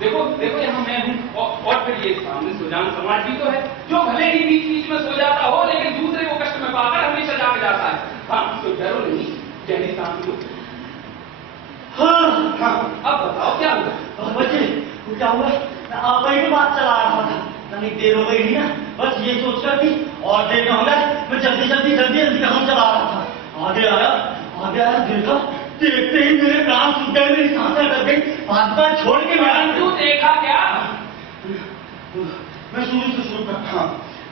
देखो देखो यहाँ मैं हूँ और फिर ये सामने सुजान समाज भी तो है जो भले ही बीच बीच में सो जाता हो लेकिन दूसरे को कष्ट में पाकर हमेशा जाग जाता है। हाँ तो डरो नहीं, जैसे सांस लो। हाँ हाँ अब बताओ क्या हुआ? बच्चे क्या हुआ? आप वही तो बात चला रहा था, तनिक देर हो गई थी ना, बस ये सोचकर थी और देर न होगा मैं जल्दी काम चला रहा था। आगे आया देखा, देखते ही मेरे प्राण सूख गए, मेरी सांसें लग गई, हाथ पैर छोड़ के मैं तू देखा क्या? मैं शुरू करता। हाँ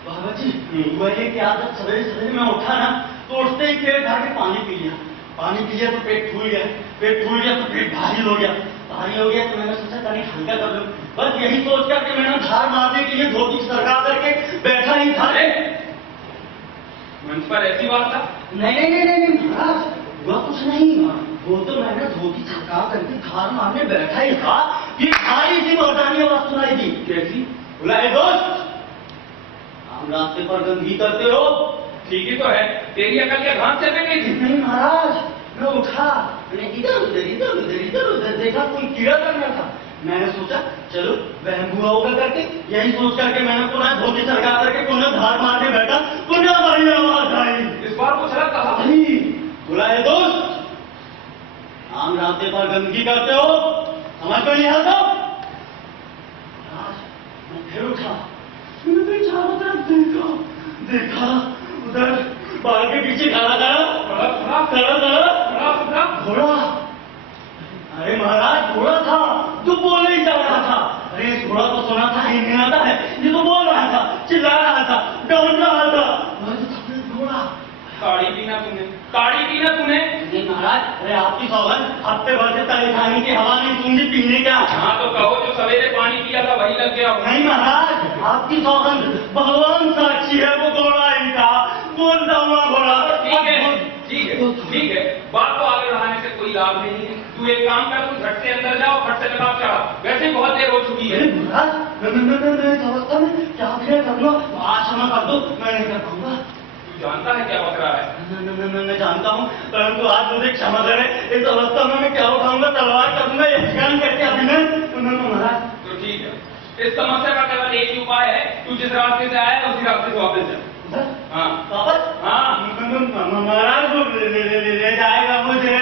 बाबा जी हुआ ये कि आज सवेरे सवेरे मैं उठा ना तो उठते ही पेट भर के पानी पी लिया तो पेट फूल गया तो पेट भारी हो गया तो मैंने सोचा कहीं हल्का कर लूं। बस यही सोच कर के मैंने धार मारने के लिए धोती सरका करके बैठा ही था। मंच पर ऐसी बात था? नहीं महाराज, हुआ कुछ नहीं। वो तो मैंने धोती सरका करके धार मारने बैठा ही था कि भारी सी मर्दानी आवाज सुनाई दी। कैसी? बोला दोस्त, हम रास्ते पर गंदगी करते हो? ठीक ही तो है, तेरी अकल क्या घास चल गई थी? नहीं महाराज, मैं उठा, मैंने इधर उधर देखा कोई कीड़ा करना था। मैंने सोचा चलो वहम हुआ होगा करके, यही सोच करके मैंने पुनः धोती सरका करके पुनः धार मारने बैठा, पुनः भारी आवाज आई। इस बार कुछ अलग कहा? नहीं, बोला है दोस्त, आम रास्ते पर गंदगी करते हो, समझ में नहीं आता? मैं फिर उठा, मैंने चारों तरफ देखा उधर बाल के पीछे खड़ा घोड़ा। अरे महाराज घोड़ा था जो बोले ही जा रहा था। अरे इस घोड़ा को सुना था हिंदी आता है, ये तो बोल रहा था, चिल्ला रहा था, डांट रहा था। घोड़ा ताड़ी पीना तूने? नहीं महाराज, अरे आपकी सौगंध, हफ्ते भर से तली खाने की हवा नहीं सूंघी, पीने क्या? हाँ तो कहो जो सवेरे पानी पिया था वही लग गया। नहीं महाराज, आपकी सौगंध, भगवान साक्षी है, वो घोड़ा ही था, बोलता हुआ घोड़ा। ठीक है, बात को आगे बढ़ाने से कोई लाभ नहीं है। तू एक काम कर, तू झट से अंदर जाओ, फट से लगाव चढ़ा, वैसे ही बहुत देर हो चुकी है। महाराज मैं अवस्था में क्या कर लो, आज क्षमा कर दो, मैं नहीं कर पाऊंगा। जानता है क्या बक रहा है? मैं जानता हूँ, परंतु आज मुझे क्षमा करे, इस अवस्था में मैं क्या उठाऊंगा, तलवार करूंगा, ये ध्यान करके अभिनय। महाराज तो ठीक है, इस समस्या का केवल एक ही उपाय है, तू जिस रास्ते से आया उसी रास्ते से वापस जा। हाँ वापस? हाँ महाराज ले जाएगा मुझे।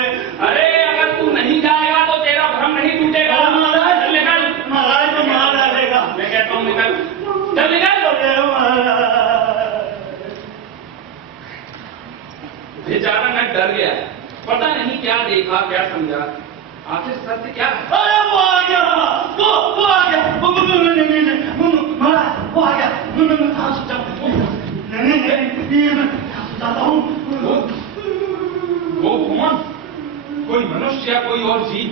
अरे अगर तू नहीं जाएगा तो तेरा भ्रम नहीं टूटेगा। महाराज निकल, महाराज को मार डालेगा। मैं कहता हूँ निकल, चल निकल। बेचारा मैं डर गया, पता नहीं क्या देखा क्या समझा, आखिर सत्य क्या है? अरे वो आ गया, वो आ गया, महाराज वो आ गया, मैं कहाँ सोचा, मैं सोचाता हूँ। वो कौन? कोई मनुष्य या कोई और जीव?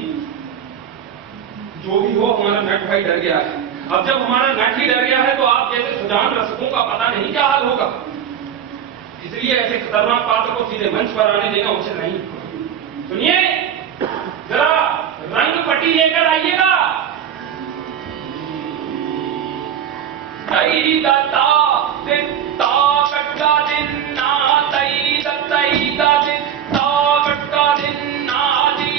जो भी हो, हमारा नट भाई डर गया है। अब जब हमारा नट ही डर गया है तो आप जैसे सुजान रसिकों का पता नहीं क्या हाल होगा। इसलिए ऐसे खतरनाक पात्र को सीधे मंच पर आने देना उचित नहीं। सुनिए, जरा रंग पट्टी लेकर आइएगा। तई दत्ता दित्ता कट्टा दिन्ना, तई दत्तई दा दित्ता कट्टा दिन्ना दी,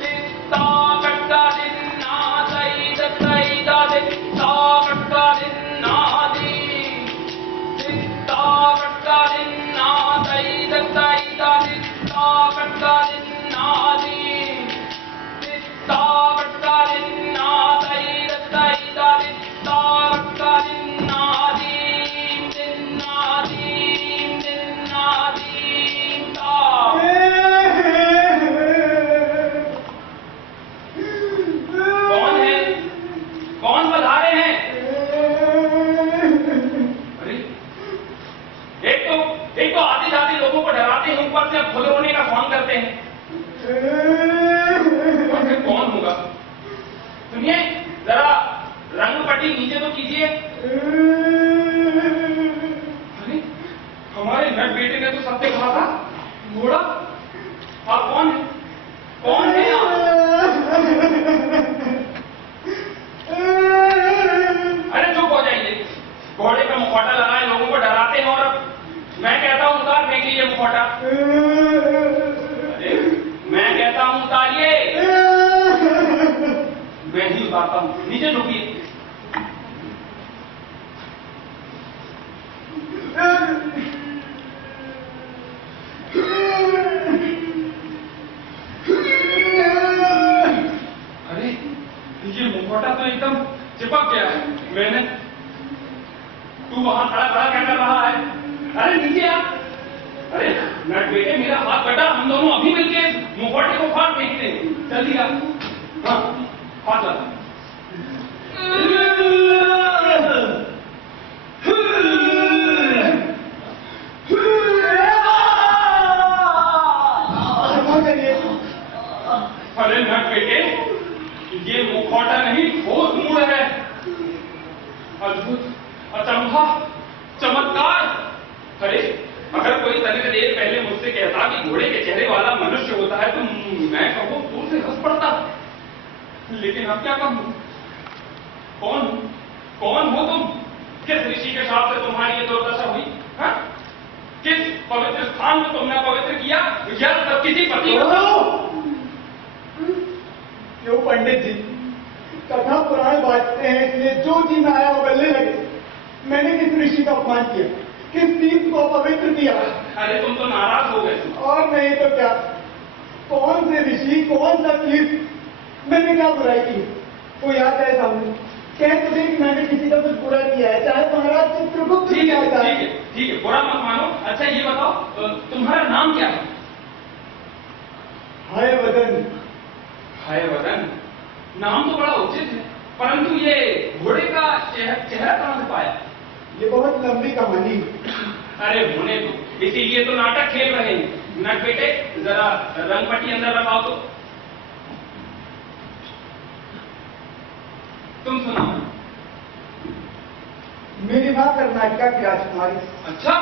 दित्ता कट्टा दिन्ना, तई दत्तई दा दित्ता कट्टा दिन्ना दी, दित्ता कट्टा दिन्ना, तई दत्तई दा दित्ता कट्टा दिन्ना दी, दित्ता कट्टा दिन्ना, तई दत्तई दा दित्ता कट्टा दिन्ना दी, दिन्ना दी, दिन्ना दी ता। कौन है? कौन पधारे हैं? अरे एक तो आधे जाते लोगों को डराते हैं, ऊपर से अब खुद रोने का सॉन्ग करते हैं। कौन होगा? सुनिए, जरा रंग पट्टी नीचे तो कीजिए। अरे हमारे नट बेटे ने तो सत्य कहा था, घोड़ा। आप कौन है? कौन है आप? अरे चुप हो जाइए, घोड़े का मुखौटा लगाए लोगों को डराते हैं और अब मैं कहता हूं उतार फेंकिए ये मुखौटा। अरे मैं कहता हूं उतारिए। मैं ही उतारता हूँ, नीचे झुकिए। अरे ये मुखौटा तो एकदम चिपक गया है। मैंने तू वहां खड़ा खड़ा क्या कर रहा है? अरे नीचे आ। अरे नट बेटे, मेरा हाथ कटा, हम दोनों अभी मिलके मुखौटे को फाड़ फेंकते हैं। जल्दी आ। हाँ, हाथ लगा। अरे नट बेटे, ये मुखौटा नहीं, ठोस मूड है। अद्भुत, अचंभा, चमत्कार। अरे अगर कोई तनिक देर पहले मुझसे कहता कि घोड़े के चेहरे वाला मनुष्य होता है तो मैं कहूँ दूर से हंस पड़ता। लेकिन अब क्या कहूँ? कौन हो तुम? किस ऋषि के शाप से तुम्हारी ये दुर्दशा हुई? हाँ? किस पवित्र स्थान को तुमने पवित्र किया? या सब किसी पति क्यों पंडित जी, कथा पुराण बांटते हैं, इसलिए जो जी में आया वो बोलने लगे। मैंने किस ऋषि का अपमान किया, किस तीर्थ को पवित्र किया? अरे तुम तो नाराज हो गए। और नहीं तो क्या, कौन से ऋषि, कौन सा तीर्थ, मैंने क्या बुराई की? वो याद है सामने, कह तो दे कि मैंने किसी का कुछ बुरा किया है, चाहे महाराज चित्रगुप्त ठीक है, होता ठीक है, बुरा मत मानो। अच्छा ये बताओ, तुम्हारा नाम क्या है? हयवदन। हयवदन नाम तो बड़ा उचित है, परंतु ये घोड़े का चेहरा कहां से पाया? ये बहुत लंबी कहानी है। अरे होने दो, इसीलिए तो नाटक खेल रहे हैं। नट बेटे, जरा रंगपट्टी अंदर लगाओ तो। तुम सुनाओ। मेरी माँ कर्नाटका की राजकुमारी। अच्छा,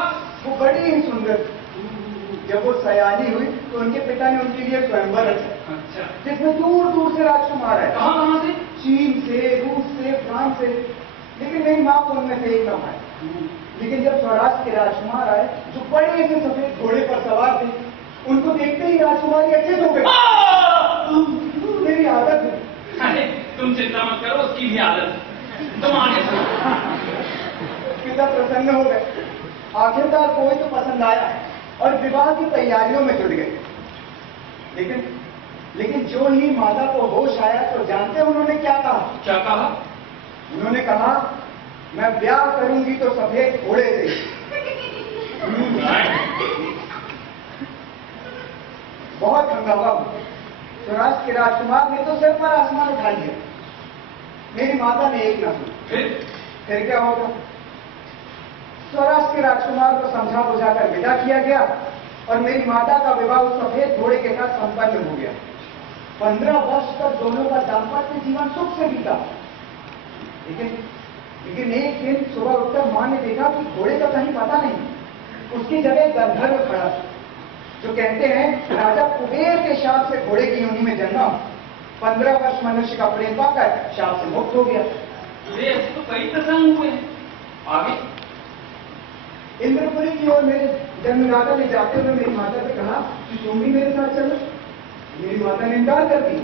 वो बड़ी ही सुंदर। जब वो सयानी हुई तो उनके पिता ने उनके लिए स्वयंवर रचा, अच्छा, जिसमें दूर दूर से राजकुमार है। कहां से? चीन से, रूस से, फ्रांस से। लेकिन मेरी माँ को उनमें से एक न आए। लेकिन जब स्वराज के राजकुमार आए, जो बड़े से सफेद घोड़े पर सवार थे, उनको देखते ही राजकुमारी अचेत हो गई। मेरी आदत है। अरे तुम चिंता मत करो, उसकी भी आदत है। तुम आगे सुनो। पिता प्रसन्न हो गए। आखिरकार कोई तो पसंद आया और विवाह की तैयारियों में जुट गए। लेकिन जो ही माता को होश आया तो जानते हैं उन्होंने क्या कहा? क्या कहा? उन्होंने कहा, मैं ब्याह करूंगी तो सफेद घोड़े से। बहुत हंगामा हुआ। स्वराज के राजकुमार ने तो सिर पर आसमान उठा लिया। मेरी माता ने एक न सुनी। फिर क्या होगा? स्वराज के राजकुमार को समझा बुझाकर विदा किया गया और मेरी माता का विवाह उस सफेद घोड़े के साथ संपन्न हो गया। 15 वर्ष तक दोनों का दाम्पत्य जीवन सुख से बीता। लेकिन एक दिन सुबह उठकर मां ने देखा कि घोड़े का कहीं पता नहीं। उसकी जगह गंधर्व खड़ा, जो कहते हैं राजा कुबेर के शाप से घोड़े की योनि में जन्मा। 15 वर्ष मनुष्य का प्रेम पाकर शाप से मुक्त हो गया। ऐसे तो कई प्रसंग हुए हैं। आगे? इंद्रपुरी की ओर मेरे जन्मदाता ने जाते हुए मेरी माता से कहा कि तुम भी मेरे साथ चलो। मेरी माता ने इनकार कर दी।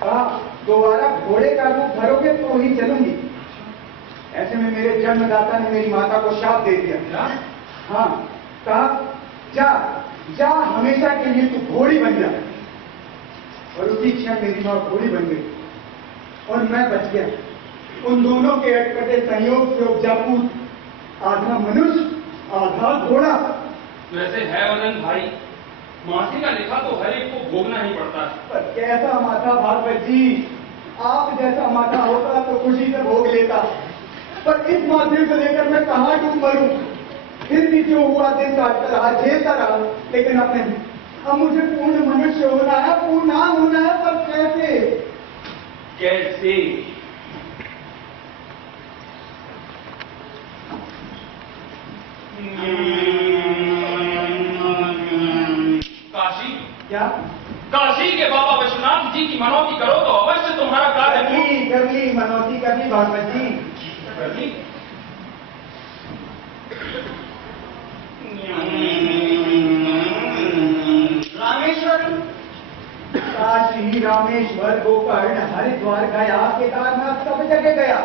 कहा, दोबारा घोड़े का रूप धरोगे तो ही चलूंगी। ऐसे में मेरे जन्मदाता ने मेरी माता को शाप दे दिया। हाँ, कहा, जा हमेशा के लिए तू घोड़ी बन जा। और उसी क्षण मेरी मां घोड़ी बन गई और मैं बच गया। उन दोनों के अटपटे संयोग से उपजा पूत, आधा मनुष्य आधा घोड़ा। वैसे है वदन भाई, माथे का लिखा तो हर एक को भोगना ही पड़ता है। पर कैसा माथा भागवत जी, आप जैसा माथा होता तो खुशी से भोग लेता। पर इस माथे को लेकर मैं कहाँ डूब मरूं? फिर भी जो हुआ दिन काटता रहा, झेलता रहा। लेकिन अब मुझे पूर्ण मनुष्य होना है, पूर्ण होना है, पर कैसे? कैसे? काशी? क्या? काशी के बाबा विश्वनाथ जी की मनौती करो तो अवश्य तुम्हारा कार्य कर ली मनौती कर ली भागवत जी। कर ली। रामेश्वर, काशी काशी रामेश्वर गोकर्ण हरिद्वार गया केदारनाथ सब जगह गया।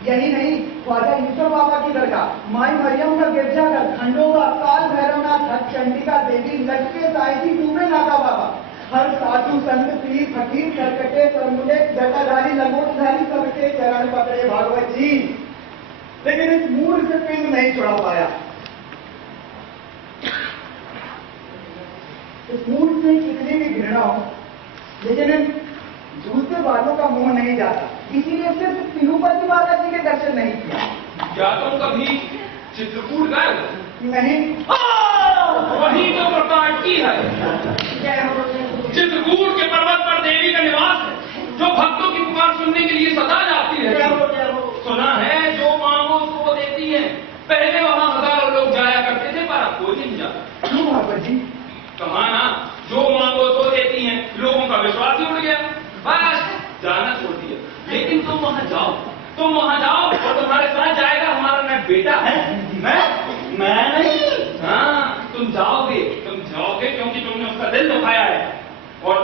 यही नहीं, ख्वाजा यूसुफ बाबा की दरगाह, माई मरियम का गिरजाघर, खंडोबा, काल भैरवनाथ, हज चंडिका देवी, लटके साहिबी, डूबे नागा बाबा, हर साधु संत पीर फकीर करकटे सरमुले जटाधारी लंगोटधारी सबके चरण पकड़े भागवत जी, लेकिन इस मूड से पिंड नहीं छुड़ा पाया। इस मूड से कितनी भी घृणा हो, लेकिन इन झूठे बालों का मुंह नहीं जाता, इसीलिए सिर्फ तिरुपति बालाजी के दर्शन नहीं किया। क्या तुम कभी चित्रकूट गए? नहीं। वही तो प्रकाश की है। चित्रकूट के पर्वत पर देवी का निवास है, जो भक्तों की पुकार सुनने के लिए सदा जाती है। सुना है जो मांगो वो देती है। पहले वहां हजारों लोग जाया करते थे, पर अब कोई नहीं जाता। क्यों बाबा जी? कहा ना, जो मांगो तो देती हैं, लोगों का विश्वास ही उड़ गया, बस जाना छोड़ दिया। लेकिन तुम वहां जाओ और तुम्हारे साथ जाएगा हमारा नट बेटा है। मैं नहीं। हाँ, तुम जाओगे क्योंकि तुमने उसका दिल दुखाया है और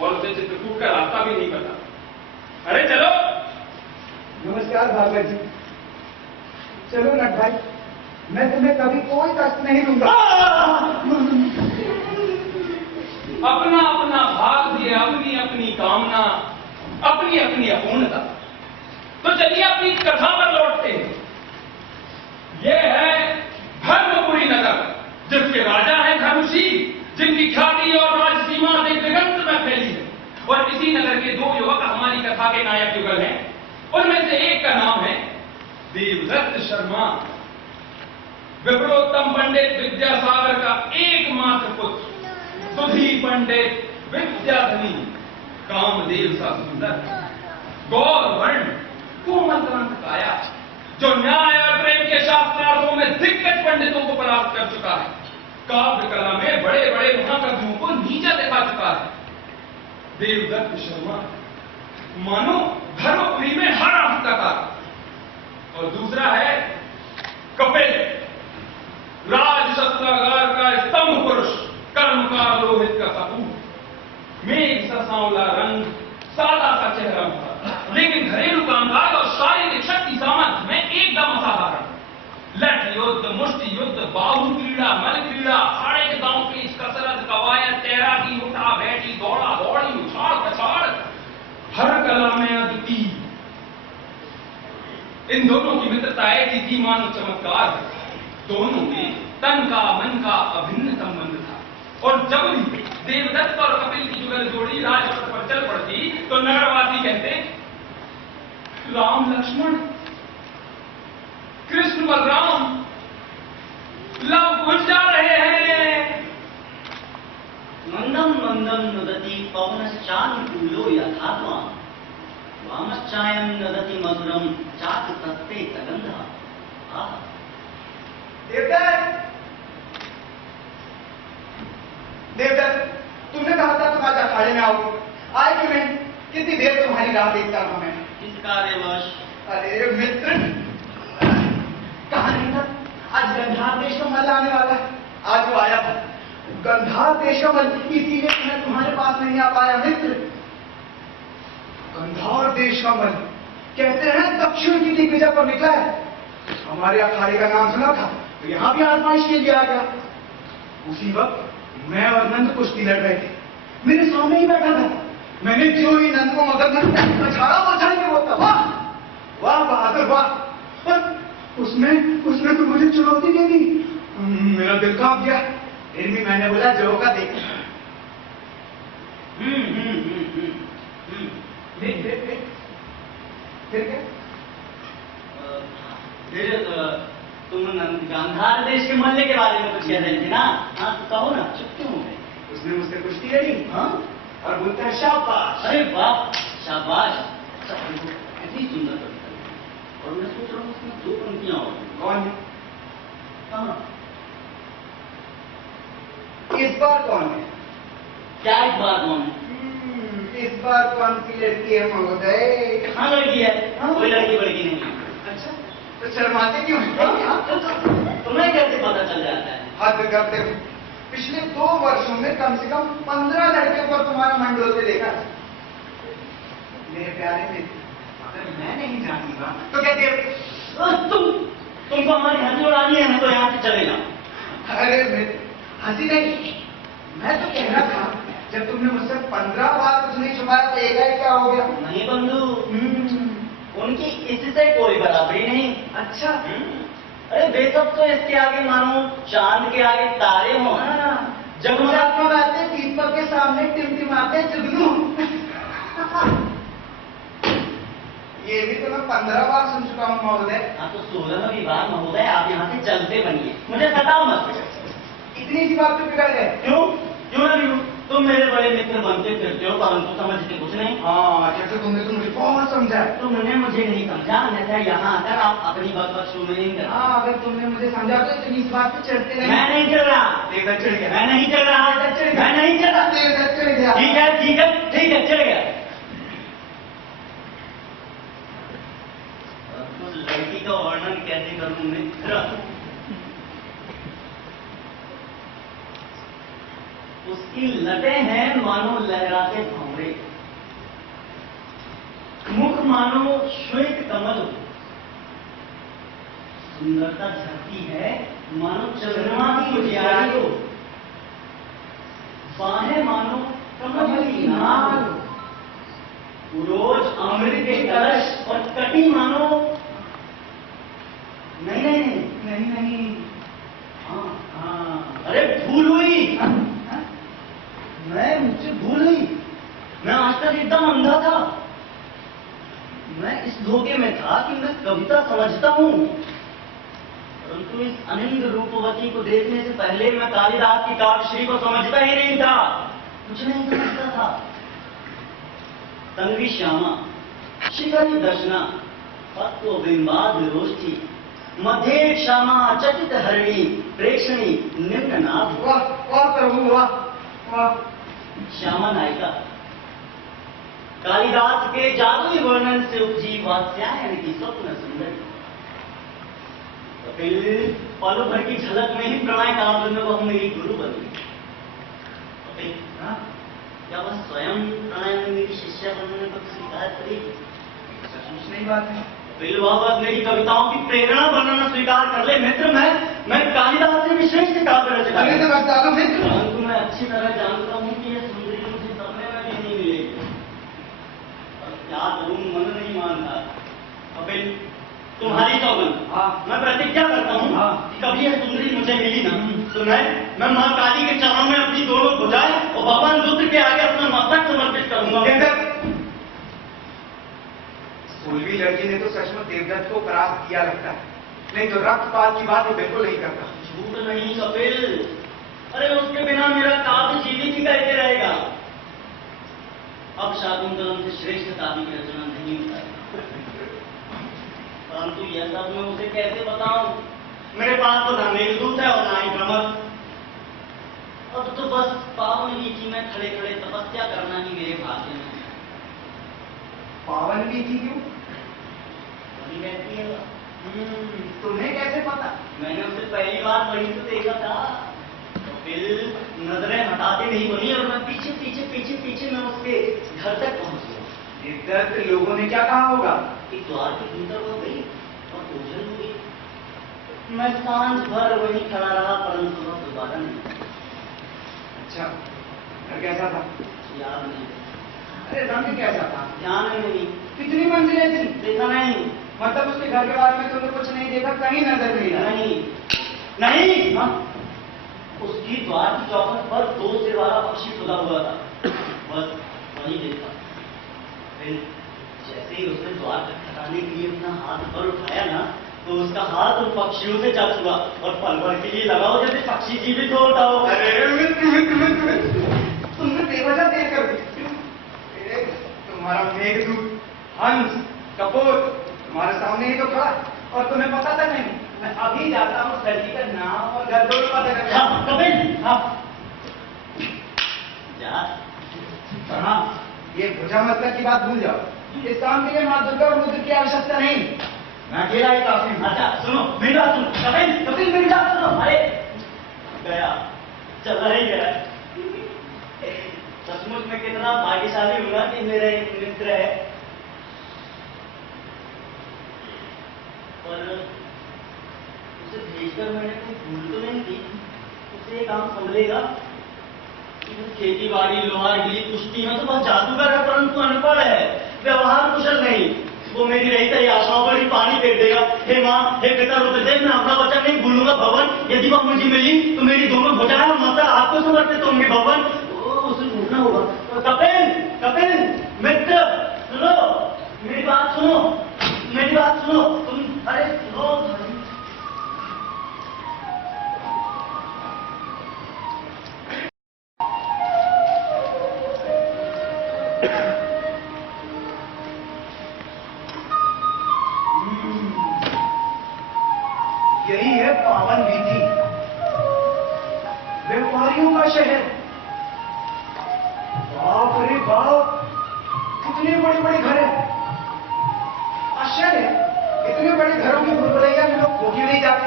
उसे चित्रकूट का रास्ता भी नहीं पता। अरे चलो। नमस्कार भागवत जी। चलो नट भाई, मैं तुम्हें कभी कोई कष्ट नहीं दूंगा। अपना अपना भाग्य, अपनी अपनी कामना, अपनी अपनी अपूर्णता। तो चलिए अपनी कथा पर लौटते हैं। यह है धर्मपुरी नगर, जिसके राजा है धर्मशील, जिनकी ख्याति और राजसीमा देश दिगंत में फैली है। और इसी नगर के दो युवक हमारी कथा के नायक युगल हैं। उनमें से एक का नाम है देवदत्त शर्मा, विप्रोत्तम पंडित विद्यासागर का एकमात्र पुत्र, सुधी पंडित विद्याधनी, कामदेव सा सुंदर, गौर वर्ण, कोमल ग्रंथ काया, जो न्याय और प्रेम के शास्त्रार्थों में दिग्गज पंडितों को परास्त कर चुका है। काव्य कला में बड़े बड़े महाकवियों को नीचा दिखा चुका है। देवदत्त शर्मा मानो धर्मपुरी में हर हफ्ता का। और दूसरा है कपिल, राजशस्त्रागार का स्तंभ पुरुष, कर्मकार लोहित का सपूत, मेघ सा सांवला रंग, सादा सा चेहरा था, लेकिन घरेलू कामकाज और शारीरिक शक्ति सामर्थ्य में एकदम असाधारण। लठ युद्ध, मुष्टि युद्ध, बाहु क्रीड़ा, मल क्रीड़ा, अखाड़े के दांव पेच, कसरत, कवायद, तैराकी, उठा बैठी, दौड़ा दौड़ी, उछाड़ पछाड़, हर कला में अद्वितीय। इन दोनों की मित्रता ऐसी थी मानो चमत्कार। दोनों में तन का मन का अभिन्न संबंध था। और जब भी देवदत्त और कपिल की जुगल जोड़ी राजपथ पर चल पड़ती, तो नगरवासी कहते, राम लक्ष्मण, कृष्ण बलराम लव बुझ जा रहे हैं। मंदम मंदम नदति पवनश्चानुकूलो यथात्मा, वामश्चायं नदति मधुरम चाक तत्ते तगंधा। देवदत्त, तुमने कहा था तुम आज अखाड़े में आओगे, आए क्यों नहीं? कितनी देर तुम्हारी राह देखता हूं मैं। किस कार्यवश? अरे मित्र, कहा नहीं था आज गंधार देश का मल आने वाला है? आज वो आया था गंधार देश का मल, इसीलिए मैं तुम्हारे पास नहीं आ पाया मित्र। गंधार देश का मल कहते हैं दक्षिण की दिग्विजय पर निकला है। हमारे अखाड़े का नाम सुना था तो यहां भी आजमाइश के लिए आ गया। उसी वक्त मैं और नंद कुश्ती लड़ रहे थे, मेरे सामने ही बैठा था। मैंने जो ही नंद को मगर पछाड़ा वो झड़ के बोलता, वाह वाह बहादुर वाह। उसने तो मुझे चुनौती दे दी, मेरा दिल कांप गया। फिर भी मैंने बोला जो होगा देख। फिर क्या? तुम गांधार देश के मल्ले के बारे में कुछ कह रहे थे ना? हाँ तो कहो ना, चुप क्यों हो गए? उसने मुझसे कुश्ती लड़ी, हाँ, और बोलता है शाबाश। अरे वाह, शाबाश, ऐसी सुंदर कविता। और मैं सोच रहा हूँ उसमें दो पंक्तियां और। कौन है? कहाँ? इस बार कौन है? क्या इस बार कौन है? इस बार कौन सी लड़की है महोदय? हाँ लड़की है, कोई लड़की बड़की नहीं है। अच्छा, तो शर्माते क्यों हैं? तुम्हें कैसे पता चल जाता है? हद करते हो। पिछले 2 वर्षों में कम से कम 15 लड़कियों पर तुम्हारा मन डोलते देखा है। मेरे प्यारे मित्र, अगर मैं नहीं जानूंगा तो क्या देव तुमको हमारी हंसी उड़ानी है ना, तो यहाँ से चले जाओ। अरे मित्र, हंसी नहीं, मैं तो कह रहा था जब तुमने मुझसे 15 बार कुछ नहीं छुपाया तो एक क्या हो गया? नहीं बंधु, उनकी इससे कोई बराबरी नहीं। अच्छा। अरे वे सब तो इसके आगे मानो चांद के आगे तारे हो। जब मुझे आपको बातें दीपक के सामने टिमटिमाते जुगनू। ये भी तो मैं 15 बार सुन चुका हूँ महोदय। हाँ तो 16वीं बार महोदय आप यहाँ से चलते बनिए, मुझे सताओ मत। इतनी सी बात पे बिगड़ गए। क्यों क्यों ना क्यों? तुम मेरे बड़े मित्र बनते फिरते हो, परंतु समझते कुछ नहीं। हाँ, जैसे तुमने तो मुझे बहुत समझा है। तुमने मुझे नहीं समझा, अन्यथा यहाँ आकर आप अपनी बकवास शुरू नहीं कर। हाँ, अगर तुमने मुझे समझा तो इतनी इस बात पे चढ़ते नहीं। मैं नहीं चल रहा। देवदत्त चढ़ गया। मैं नहीं चल रहा। मैं नहीं चल रहा। देवदत्त चढ़ गया। ठीक है ठीक है ठीक है, चल गया। उस लड़की का वर्णन कैसे करूं मित्र? उसकी लटें हैं मानो लहराते भंवरे, मुख मानो श्वेत कमल, सुंदरता झरती है मानो चंद्रमा की उजियारी हो, बाहें मानो कमल की नाल, रोज अमृत के कलश और कटी मानो नहीं नहीं नहीं नहीं नहीं। हाँ हाँ, अरे भूल हुई। मैं मुझसे भूल हुई। मैं आज तक एकदम अंधा था। मैं इस धोखे में था कि मैं कविता समझता हूँ, परंतु इस अनिंद रूपवती को देखने से पहले मैं कालिदास की काव्यश्री को समझता ही नहीं था, कुछ नहीं समझता था। तन्वी श्यामा, शिखरी दर्शना, पत्तो बिंबाद रोष्ठी, मध्य श्यामा चकित हरिणी, प्रेक्षणी निम्न नाभ। वाह वाह प्रभु वाह वाह। श्यामा नायिका कालिदास के जादुई वर्णन से उपजी वात्स्यायन की स्वप्न सुंदरी। कपिल पलों भर की झलक में ही प्रणय काव्य में वह मेरी गुरु बनी। कपिल क्या वह स्वयं प्रणय में मेरी शिष्या बनने को स्वीकार करेगी? सचमुच नहीं बात है। कपिल वह बस मेरी कविताओं की प्रेरणा बनना स्वीकार कर ले मित्र। मैं कालिदास से भी श्रेष्ठ काव्य रचना। परंतु मैं अच्छी तरह जानता हूँ कि यह सुंदरी मुझे सपने में भी नहीं मिलेगी। और क्या करूं, मन नहीं मानता। कपिल तुम्हारी सौगंध, मैं प्रतिज्ञा करता हूँ कि कभी यह सुंदरी मुझे मिली ना तो मैं माँ काली के चरणों में अपनी दोनों भुजाएं और भगवान रुद्र के आगे अपना मस्तक समर्पित करूंगा। सोलहवीं लड़की ने तो सचमुच देवदत्त को परास्त किया लगता है, नहीं तो रक्तपात की बात वो बिल्कुल नहीं करता। झूठ नहीं कपिल, अरे उसके बिना मेरा काव्य जीवित ही कैसे रहेगा? अब शाकुंतलम से श्रेष्ठ काव्य की रचना नहीं होता है, परंतु यह सब मैं उसे कैसे बताऊं? मेरे पास तो ना मेघदूत है और ना ही भ्रमर। अब तो बस पावन वीथी में खड़े खड़े तपस्या करना ही मेरे भाग्य में है। पावन वीथी क्यों? वही रहती है वह। तुम्हें कैसे पता? मैंने उसे पहली बार वहीं से देखा था। कपिल नजरें हटाते नहीं बनी और मैं पीछे पीछे पीछे पीछे मैं उसके घर तक पहुंच गया। देवदत्त लोगों ने क्या कहा होगा? एक द्वार के भीतर वो गई और ओझल हो गई। मैं सांझ भर वहीं खड़ा रहा, परंतु वह दोबारा नहीं। अच्छा, घर कैसा था? याद नहीं। अरे रंग कैसा था? ध्यान नहीं। कितनी मंजिलें थी? देखा नहीं। मतलब उसके घर के बारे में तुमने कुछ नहीं देखा, कहीं नजर नहीं आया? नहीं। हाँ, उसकी द्वार की चौखट पर 2 सिर वाला पक्षी खुदा हुआ था, बस वही देखा। फिर जैसे ही उसने द्वार खटखटाने के लिए अपना हाथ पर उठाया ना, तो उसका हाथ उन पक्षियों से जा छुआ और पल भर के लिए लगाओ जैसे पक्षी जीवित हो उठाओ। अरे तुमने बेवजह देर कर दी। तुम्हारा मेघदूत हंस कपूर तुम्हारे सामने ही तो खड़ा, और तुम्हें पता था नहीं? मैं अभी जाता हूँ लड़की का नाम और घर दौड़ पता कर। हाँ, कपिल, हाँ। जा। हाँ, ये भुजा मतलब की बात भूल जाओ। इस काम के लिए माँ दुर्गा और रुद्र की आवश्यकता नहीं, मैं अकेला ही काफी हूँ। अच्छा सुनो, मेरी बात सुनो। कपिल मेरी बात सुनो। अरे गया, चला ही गया। सचमुच में कितना भाग्यशाली हूँ ना कि मेरा एक मित्र है पर उसे भेजकर मैंने कोई भूल तो नहीं की। उसे ये काम संभलेगा? खेती बाड़ी लोहार गिली कुश्ती में तो बहुत जादूगर है, परंतु अनपढ़ है, व्यवहार कुशल नहीं। वो मेरी रही तरी आशाओं पर ही पानी फेंक देगा। हे माँ, हे पिता रुद्रदेव, मैं अपना बच्चा नहीं भूलूंगा भवन। यदि वह मुझे मिली तो मेरी दोनों भुजाएं और माता आपको समर्पित होंगे भवन। उसे ढूंढना होगा। कपिल, कपिल मित्र, सुनो मेरी बात, सुनो मेरी बात सुनो तुम। अरे सुनो, यही है पावन वीथी, व्यापारियों का शहर। बाप रे बाप, कितने बड़े बड़े घर हैं। आश्चर्य है, इतने बड़े घरों की भूलभुलैया में लोग खो क्यों नहीं जाते।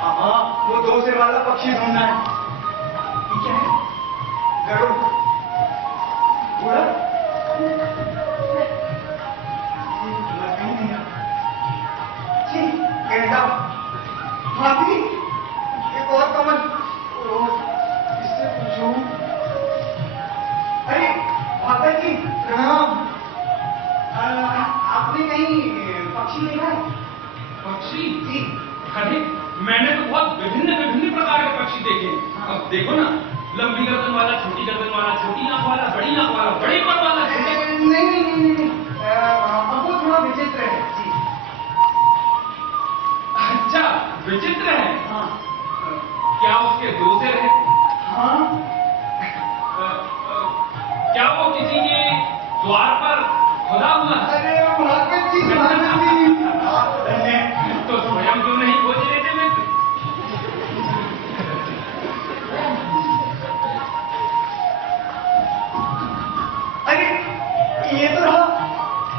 हाँ, वो दो सिर वाला पक्षी ढूंढना है। ये क्या है? गरुड़, घोड़ा, गेंडा, हाथी, एक और कमल। इससे पूछूं, अरे माता जी प्रणाम। आपने कहीं पक्षी देखा है? पक्षी जी? अरे मैंने तो बहुत विभिन्न विभिन्न प्रकार के पक्षी देखे। अब देखो ना, लंबी गर्दन वाला, छोटी गर्दन वाला, छोटी आंख वाला, बड़ी आंख वाला, बड़े पर वाला। नहीं, अब वो थोड़ा विचित्र है जी। अच्छा, विचित्र है? हाँ। क्या उसके दो सिर हैं? हाँ। क्या वो किसी के द्वार पर खुदा हुआ है? अरे भागवत जी, तो स्वयं क्यों नहीं खोज लेते मित्र? अरे ये तो रहा,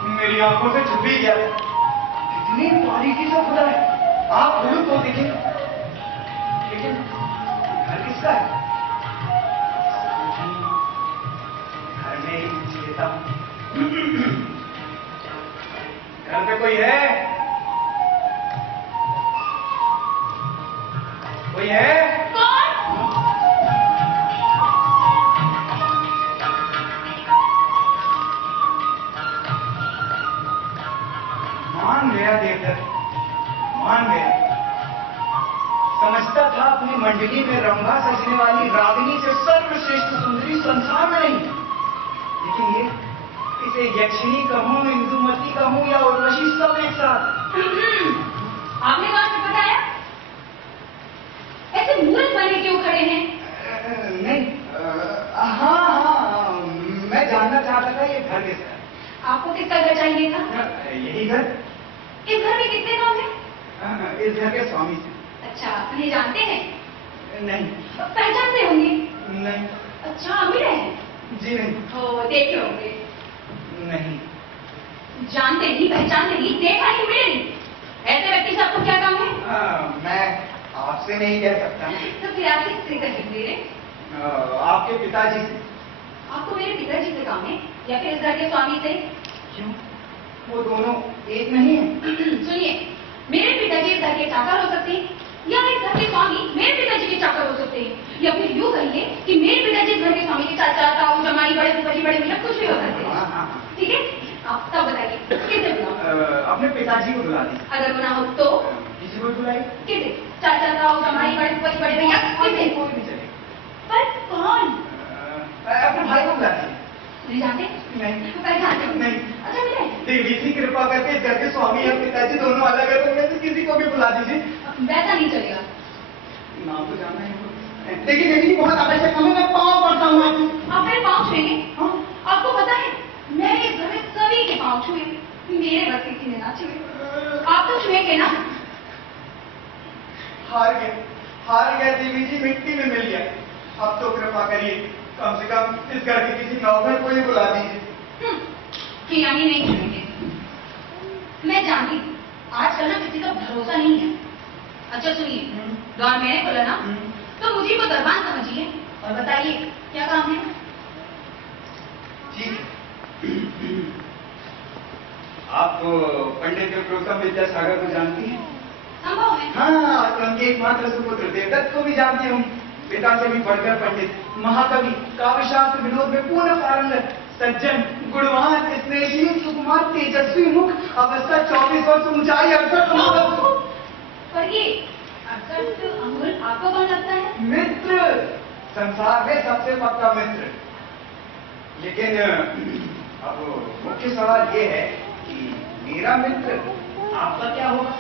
मेरी आंखों से छुप ही गया। कितनी बारीकी से खुदा है। आप खोलो तो देखें। लेकिन घर किसका है? घर में ही पूछ लेता हूं। घर पे कोई है? कोई है? मान गया देवदत्त, मान गया। समझता था अपनी मंडली में रंभा सजने वाली रागिनी से सर्वश्रेष्ठ सुंदरी संसार में नहीं। लेकिन ये, इसे यक्षिणी कहूं, इंदुमती कहूं या उर्वशी, सब एक साथ। आपने कहाँ से बताया? ऐसे मूर्ख बने क्यों खड़े हैं? नहीं, हाँ, मैं जानना चाहता था ये घर किसका है। आपको किसका घर चाहिए था? यही घर। इस घर में कितने काम हैं? इस घर के स्वामी से। अच्छा, उन्हें जानते हैं? नहीं। पहचानते होंगे? नहीं। अच्छा, अमीर है? जी नहीं। ओ, देखे होंगे? नहीं। जानते नहीं, पहचानते नहीं, देखा नहीं, मिले नहीं। ऐसे व्यक्ति से आपको क्या काम है? मैं आपसे नहीं कह सकता। तो फिर आप किससे कहेंगे? आपके पिताजी से। आपको मेरे पिताजी से काम है या फिर इस घर के स्वामी से? क्यों? वो दोनों एक नहीं है। सुनिए, मेरे पिताजी इस घर के चाकर हो सकते हैं या इस घर के स्वामी मेरे पिताजी के चाकर हो सकते हैं, या फिर यूं कहिए कि मेरे पिताजी इस घर के स्वामी के चाचा, ताऊ, जमाई, बड़े फूफाजी, बड़े भैया, कुछ भी हो सकते हैं। ठीक है, आप तब बताइए किसे बुलाऊं? अपने पिताजी को बुला दीजिए। अगर वो ना हो तो किसी को बुलाइए। किसे? चाचा, ताऊ, जमाई, बड़े फूफाजी, बड़े भैया, किसे? कोई भी चले। पर कौन? अपने भाई को बुला दीजिए। नहीं जानते? नहीं। तो पहचानते हो? नहीं। अच्छा, मिले? देवी जी कृपा करके इस घर के स्वामी और पिताजी दोनों अलग है, तो उनमें से किसी को भी बुला दीजिए। वैसा नहीं चलेगा। नाम तो जानना है। देखिए बहुत आवश्यक है, मैं पाँव पड़ता हूँ। आप मेरे पाँव छुएंगे? हाँ? आपको पता है मैंने इस घर में सभी के पाँव छुए, मेरे बस किसी ने ना छुए। आप तो छुएंगे ना? हार गया देवी जी, मिट्टी में मिल गया। अब तो कृपा करिए, कम से कम इस घर के किसी नौकर को ही बुला दीजिए। कि यानी नहीं छुएंगे? मैं जानती हूँ आजकल ना किसी का भरोसा नहीं है। अच्छा सुनिए, द्वार मैंने खोला ना, तो मुझे को दरबान समझिए और बताइए क्या काम है? ठीक है। आप पंडित प्रोतम विद्यासागर को जानती हैं? संभव है। हाँ, तो उनके एकमात्र सुपुत्र देवदत्त को भी जानती हूँ। पिता से भी बढ़कर पंडित, महाकवि, काव्यशास्त्र विनोद में पूर्ण पारंगत, सज्जन, गुणवान, स्नेहशील, सुकुमार, तेजस्वी मुख, अवस्था 24 वर्ष, ऊंचाई 68 अंगुल। पर ये 68 अंगुल आपको कौन लगता है? मित्र, संसार में सबसे पक्का मित्र। लेकिन अब मुख्य सवाल ये है कि मेरा मित्र आपका क्या होगा?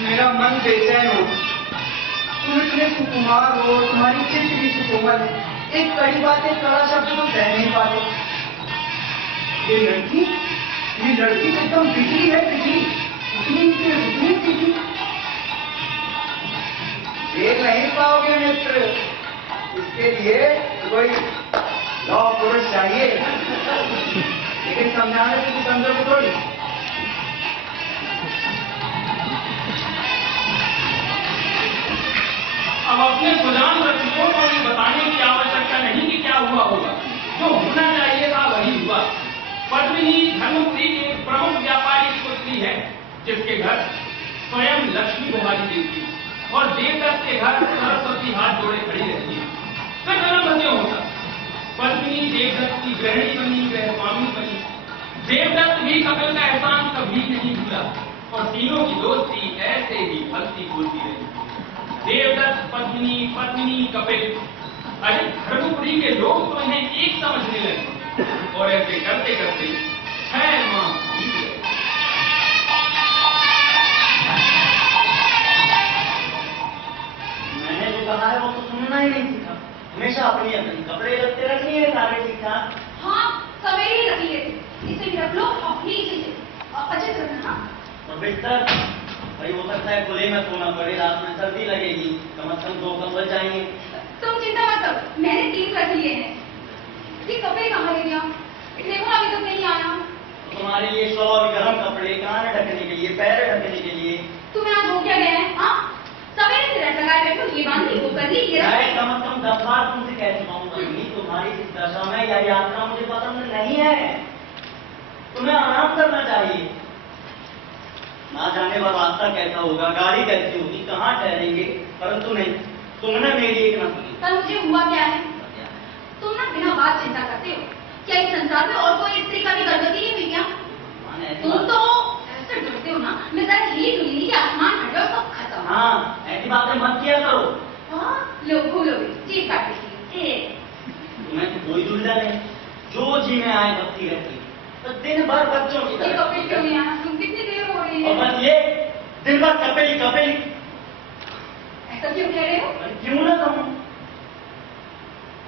मेरा मन बेचैन हो। तुम इतने सुकुमार हो, तुम्हारी चित्त भी सुकोमल है। एक कड़ी बात, एक कड़ा शब्द तो कह नहीं पाते। ये लड़की तो एकदम बिजली है, बिजली। उतनी बिजली देख नहीं पाओगे मित्र। इसके लिए कोई लौ पुरुष चाहिए, लेकिन समझाने से समझो को थोड़ी। अब अपने सुजान रसिकों को ये बताने की आवश्यकता नहीं कि क्या हुआ होगा। जो होना चाहिए था वही हुआ। पद्मिनी धर्मपुरी की एक प्रमुख व्यापारी पुत्री है, जिसके घर स्वयं लक्ष्मी कुमारी देवी और देवदत्त के घर सरस्वती हाथ जोड़े खड़ी रहती है। तो जन्म क्यों होता? पद्मिनी देवदत्त की गृहिणी बनी, गृहस्वामी बनी। देवदत्त भी कपिल का एहसान कभी नहीं भूला और तीनों की दोस्ती ऐसे ही फलती फूलती रही। देवदत्त, पद्मिनी, पद्मिनी, कपिल, अरे धर्मपुरी के लोग तो इन्हें एक समझने लगे और ऐसे करते करते 6 माह बीत गए। मैंने जो कहा है वो तो सुनना ही नहीं सीखा। हमेशा अपनी अपनी कपड़े रखते रखनी है, सारे ठीक ठाक। हाँ, सवेरे ही रख लिए थे। इसे भी रख लो और प्लीज इसे अच्छे से रखना। और बेहतर भाई हो सकता है खुले में सोना पड़े, रात में सर्दी लगेगी, कम से कम 2 कंबल चाहिए। तुम चिंता मत करो, मैंने 3 रख लिए हैं। ये कपड़े कहाँ ले गया? देखो अभी तक नहीं आया। तुम्हारे लिए शॉल, गर्म कपड़े, कान ढकने के लिए, पैर ढकने के लिए। तुम यहाँ धो क्या गए हैं? हाँ, सवेरे से रट लगाए बैठो, ये बांध ली, वो कर ली, ये मैं कम से कम 10 बार तुमसे कह चुका हूँ मम्मी, तुम्हारी इस दशा में यह यात्रा मुझे पसंद नहीं है। तुम्हें आराम करना चाहिए। ना जाने वाला रास्ता कैसा होगा, गाड़ी कैसी होगी, कहाँ ठहरेंगे, परंतु नहीं, तुमने मेरी एक ना सुनी। पर मुझे हुआ क्या है? तुम ना बिना बात चिंता करते हो। क्या इस संसार में और कोई स्त्री का भी गर्भवती नहीं हुई क्या? तुम तो ऐसे डरते हो ना, मैं जरा हिली डुली कि आसमान हट जाओ सब खत्म। हाँ, ऐसी बातें मत किया करो। हाँ, लो भूलोगे, जी काटे की। तुम्हें तो कोई दुविधा नहीं, जो जी में आए बत्ती रहती, तो दिन भर बच्चों की ये कपिल क्यों यहाँ? तुम कितनी देर हो रही है? और बस ये दिन भर कपिल कपिल। ऐसा क्यों कह रहे हो? क्यों ना कहूं?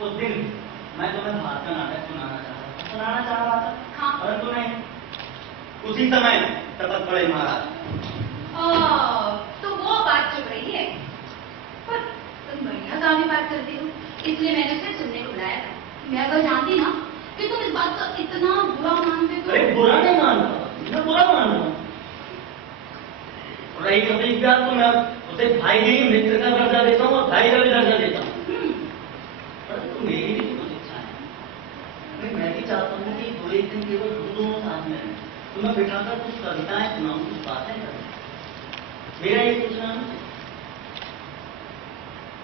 उस दिन मैं तुम्हें भारत का नाटक सुनाना चाह रहा था, हाँ। परंतु नहीं, उसी समय टपक पड़े महाराज। तो वो बात चुप रही है। पर तुम बढ़िया गाँव बात करती हो, इसलिए मैंने उसे सुनने को बुलाया था। मैं अगर जानती ना कि तुम इस बात का इतना बुरा मानते तो। अरे बुरा नहीं मानता, मैं बुरा मान रहा हूँ। रही कपिल की बात तो मैं उसे भाई नहीं मित्र का दर्जा देता हूँ और भाई का भी दर्जा देता हूँ। परंतु मेरी भी कुछ इच्छा है। मैं भी चाहता हूँ कि 2-1 दिन केवल दोनों साथ में रहें। तो मैं बिठाकर कुछ कविताएं सुनाऊं, कुछ बातें करूं। मेरा ये सोचना है।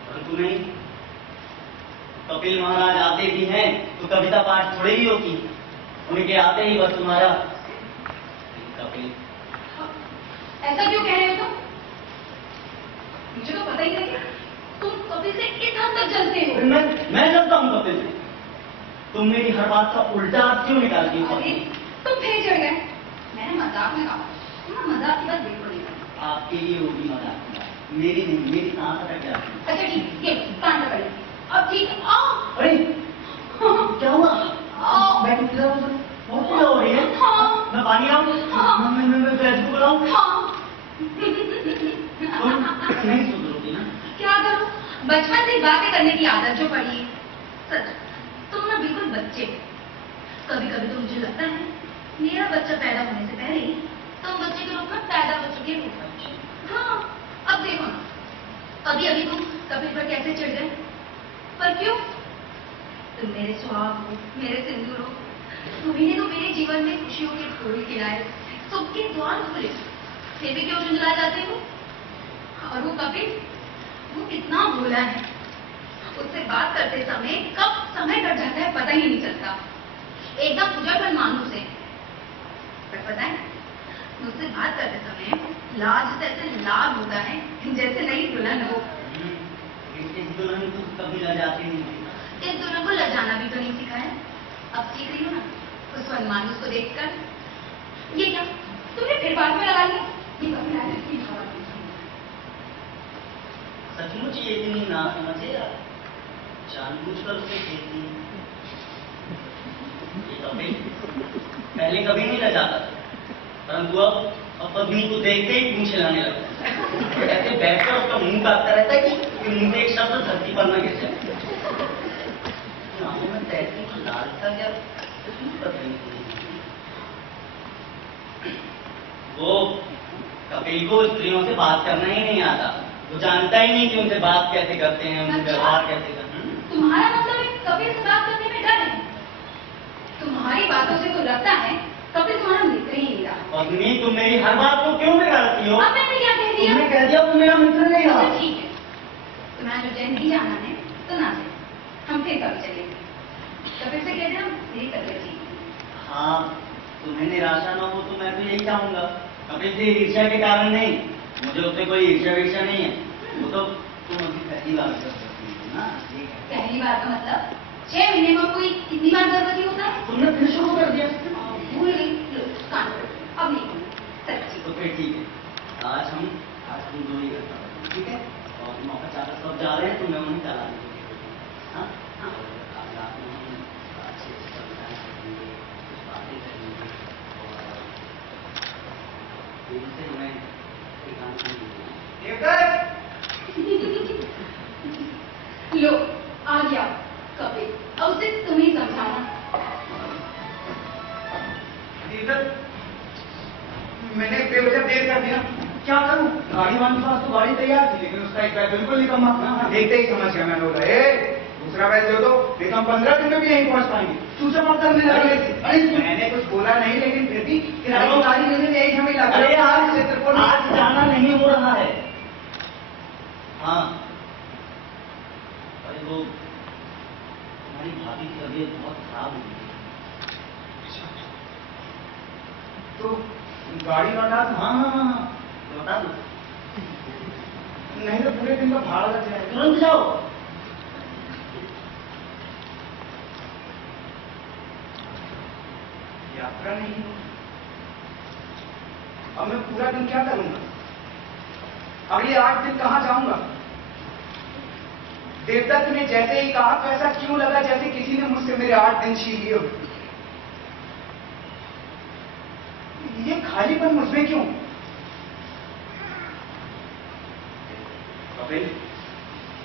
परंतु नहीं, कपिल महाराज आते भी हैं तो कविता पाठ थोड़ी ही होती है। उनके आते ही बस तुम्हारा कपिल। ऐसा क्यों कह रहे हो तुम? मुझे तो पता ही नहीं कि तुम कपिल से इस हद तक जलते हो। मैं जलता हूँ कपिल से। तुम मेरी हर बात का उल्टा अर्थ क्यों निकालती हो? अरे तुम फिर चढ़ गए। मैंने मजाक में कहा, तुम मजाक की बात बिल्कुल नहीं करती। आपके लिए होगी मजाक, मेरी नहीं, मेरी सांस अटक जाती है। अच्छा ठीक, ये कान पकड़ ली। अब ठीक है, आओ। अरे क्या हुआ? आओ। मैं किसी तरह से बहुत पीड़ा हो रही है। हाँ। मैं पानी लाऊं? हाँ। मैं फ्रेश को बुलाऊं? हाँ। तुम नहीं सुधरोगी ना? क्या करूं? बचपन से बातें करने की आदत जो पड़ी है। सच, तुम ना बिल्कुल बच्चे। कभी कभी तो मुझे लगता है मेरा बच्चा पैदा होने से पहले ही तुम बच्चे के रूप में पैदा हो चुके हो। हाँ, अब देखो ना, अभी अभी तुम कपिल पर कैसे चिढ़ गए, पर क्यों? तुम मेरे सुहाग हो, मेरे सिंदूर हो, तुम्ही ने तो मेरे जीवन में खुशियों के फूल खिलाए, सुख के द्वार खुले, फिर भी क्यों झुंझला जाते हो? और वो कपिल, वो कितना भोला है, उससे बात करते समय कब समय कट जाता है पता ही नहीं चलता। एकदम उजड़ मानो से। पर पता है, मुझसे बात करते समय लाज से ऐसे लाभ होता है जैसे नई दुल्हन हो। इस दुल्हन को कभी लजाती नहीं। इस दुल्हन को लजाना भी तो नहीं सीखा है, अब सीख रही हो ना उस वनमानुस को देखकर। ये क्या तुमने फिर बात में लगा लिया? ये कभी आया इसकी भावना। सचमुच ये इतनी ना समझे, जानबूझकर उसे खेलती है। ये कपिल पहले कभी नहीं लजाता था, परंतु अब पद्मिनी को देखते ही पूंछ हिलाने लगता है। ऐसे बैठकर उसका मुंह काटता रहता है कि मुंह से एक शब्द धरती पर न गिर जाए। में तैसी लालसा क्या वो कपिल को स्त्रियों से बात करना ही नहीं आता। वो जानता ही नहीं कि उनसे बात कैसे करते हैं, उनसे व्यवहार कैसे करते हैं। तुम्हारा मतलब कपिल से बात करने में डर है? तुम्हारी बातों से तो लगता है कपिल तुम्हारा मित्र ही नहीं रहा। पद्मिनी, तुम मेरी हर बात को क्यों बिगाड़ती हो? अब मैंने क्या कह दिया? तुमने कह दिया वो मेरा मित्र नहीं रहा। अच्छा, ठीक है, तुम्हारा जो जय नहीं जाना है तो ना जाए, हम फिर कभी चलेंगे। कपिल से कह देना मेरी तबीयत ठीक है। हाँ, तुम्हें निराशा न हो तो मैं तो यही चाहूंगा। कपिल से ईर्ष्या के कारण नहीं, मुझे उससे कोई ईर्ष्या वीर्ष्या नहीं है। वो तो तुम अभी पहली बार कर सकती हो ना। पहली बार का मतलब 6 महीने में कोई कितनी बार गर्भवती होता है? तुमने फिर शुरू कर दिया। भूल गई, लो कान पकड़ो, अब नहीं सच्ची। तो फिर ठीक है, आज हम दो ही करता हूँ, ठीक है? और मौका चाहता सब जा रहे हैं तो मैं उन्हें चला दूँगी। हाँ हाँ, आज रात में हम अच्छे से कविताएं करेंगे, कुछ बातें करेंगे और दिल से हमें एकांत लो आ गया कपिल, अब उसे तुम ही समझाना। मैंने बेवजह देर कर दिया, क्या करूं? गाड़ी वाले के पास तो गाड़ी तैयार थी, लेकिन उसका एक बैग बिल्कुल निकम्मा था। देखते ही समझ गया। मैंने बोला दूसरा बैग दे दो, नहीं तो हम 15 दिन में भी यहीं पहुंच पाएंगे। चूचा पत्थर में लग रहे थे। अरे मैंने कुछ बोला नहीं, लेकिन फिर भी किराए की गाड़ी लेने में यही झमेला। अरे आज जाना नहीं हो रहा है। हाँ, अरे वो हमारी भाभी की तबीयत बहुत खराब हो गई है। तो गाड़ी लौटा दो। हाँ, लौटा दो। नहीं तो पूरे दिन का भाड़ा लग जाएगा। तुरंत जाओ। यात्रा नहीं हो, अब मैं पूरा दिन क्या करूंगा? अगले 8 दिन कहां जाऊंगा? देवदत्त ने जैसे ही कहा तो ऐसा क्यों लगा जैसे किसी ने मुझसे मेरे 8 दिन छीन लिए हो। ये खालीपन मुझमें क्यों? कपिल,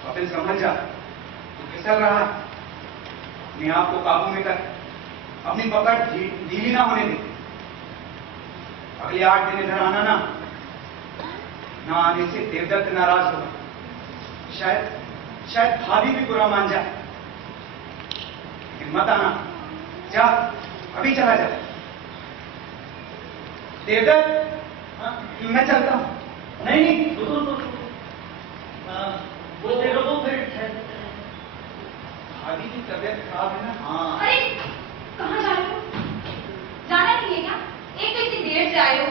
कपिल समझ जा, तू फिसल रहा है। अपने आप को काबू में कर, अपनी पकड़ ढीली ना होने दे। अगले 8 दिन इधर आना ना आने से देवदत्त नाराज होगा। शायद भाभी भी बुरा मान जाए, लेकिन मत आना। जा, अभी चला जा। देवदत्त, हाँ? मैं चलता हूं। नहीं रुको। बोलते रहो फिर। भाभी की तबीयत खराब है ना। हाँ। अरे कहाँ जा रहे हो? जाना नहीं है क्या? एक तो इतनी देर से आए हो।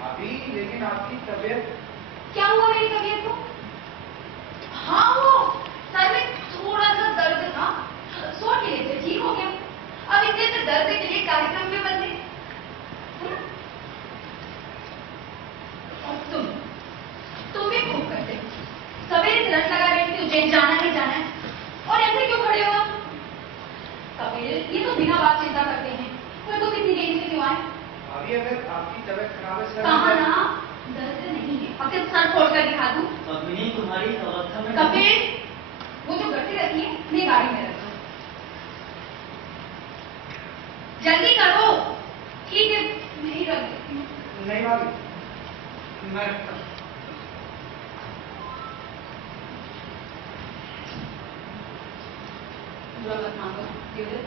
भाभी, लेकिन आपकी तबीयत। क्या हुआ मेरी तबीयत को? हाँ, वो सर में थोड़ा सा दर्द था, सो के लिए थे, ठीक हो गया। अब इतने से दर्द के लिए कार्यक्रम में बदले। और तुम भी खूब करते हो। सवेरे से रट लगा बैठती हो, उज्जैन जाना है और ऐसे क्यों खड़े हो? सवेरे ये तो बिना बात चिंता करते हैं, पर तुम इतनी देरी से क्यों आए? भाभी, अगर आपकी तबीयत खराब है कहा ना दर्द नहीं है, अब फिर सर फोड़ कर दिखा दूं। पद्मिनी, तुम्हारी अवस्था में कपिल, वो जो गट्टी रखी है अपनी गाड़ी में रखो। जल्दी करो। ठीक है, नहीं रख देती हूँ। नहीं भाभी, मैं बुरा मत मानो देवदत्त,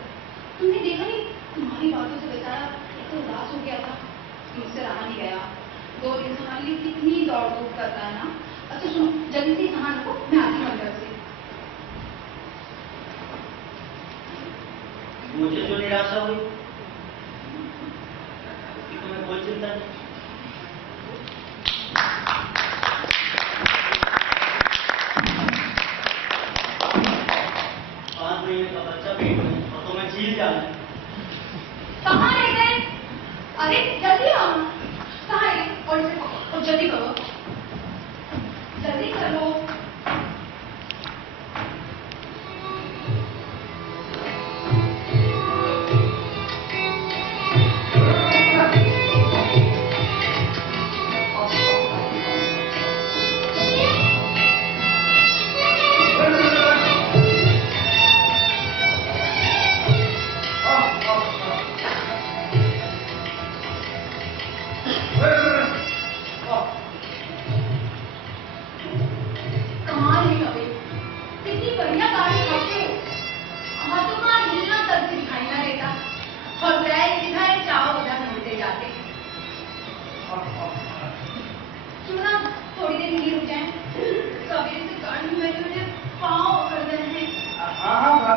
तुमने देखा नहीं तुम्हारी बातों से बेचारा एक तो उदास हो गया था, मुझसे रहा नहीं गया। 2 दिन से हमारे लिए कितनी दौड़ धूप करता है ना। अच्छा सुनो, जल्दी से सामान रखो, मैं आती हूँ अंदर से। मुझे जो निराशा हुई तुम्हें कोई चिंता नहीं। का बच्चा पेट में और तुम्हें चीज जाना। कहाँ रह गए? अरे जल्दी आओ, कहाँ है? और इसे पकड़ो और जल्दी करो, जल्दी करो।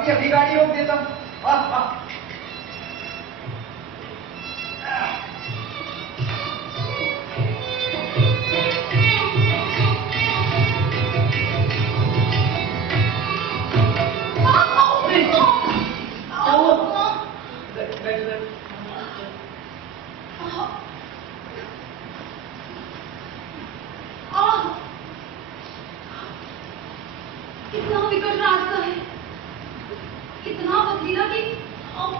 अभी गाड़ी रोक देता हूँ। कितना विकट रास्ता है, इतना पथरीला कि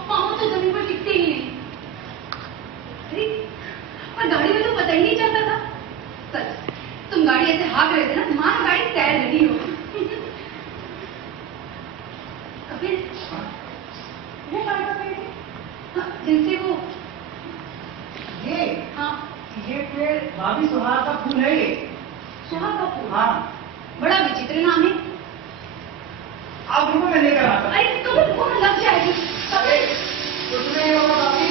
पाँव तो जमीन पर टिकते ही नहीं। अरे पर गाड़ी में तो पता ही नहीं चलता था। सच, तुम गाड़ी ऐसे हाँक रहे थे ना, मानो गाड़ी तैर रही हो। कपिल, वो गाड़ी का पेड़ है जिनसे वो ये हाँ ये पेड़ भाभी सुहाग का फूल है। ये सुहाग का फूल, हाँ, बड़ा विचित्र नाम है। आप रुको, मैं लेकर आता हूँ। अरे कपिल वो लग जाएगी। कपिल कुछ नहीं होगा भाभी।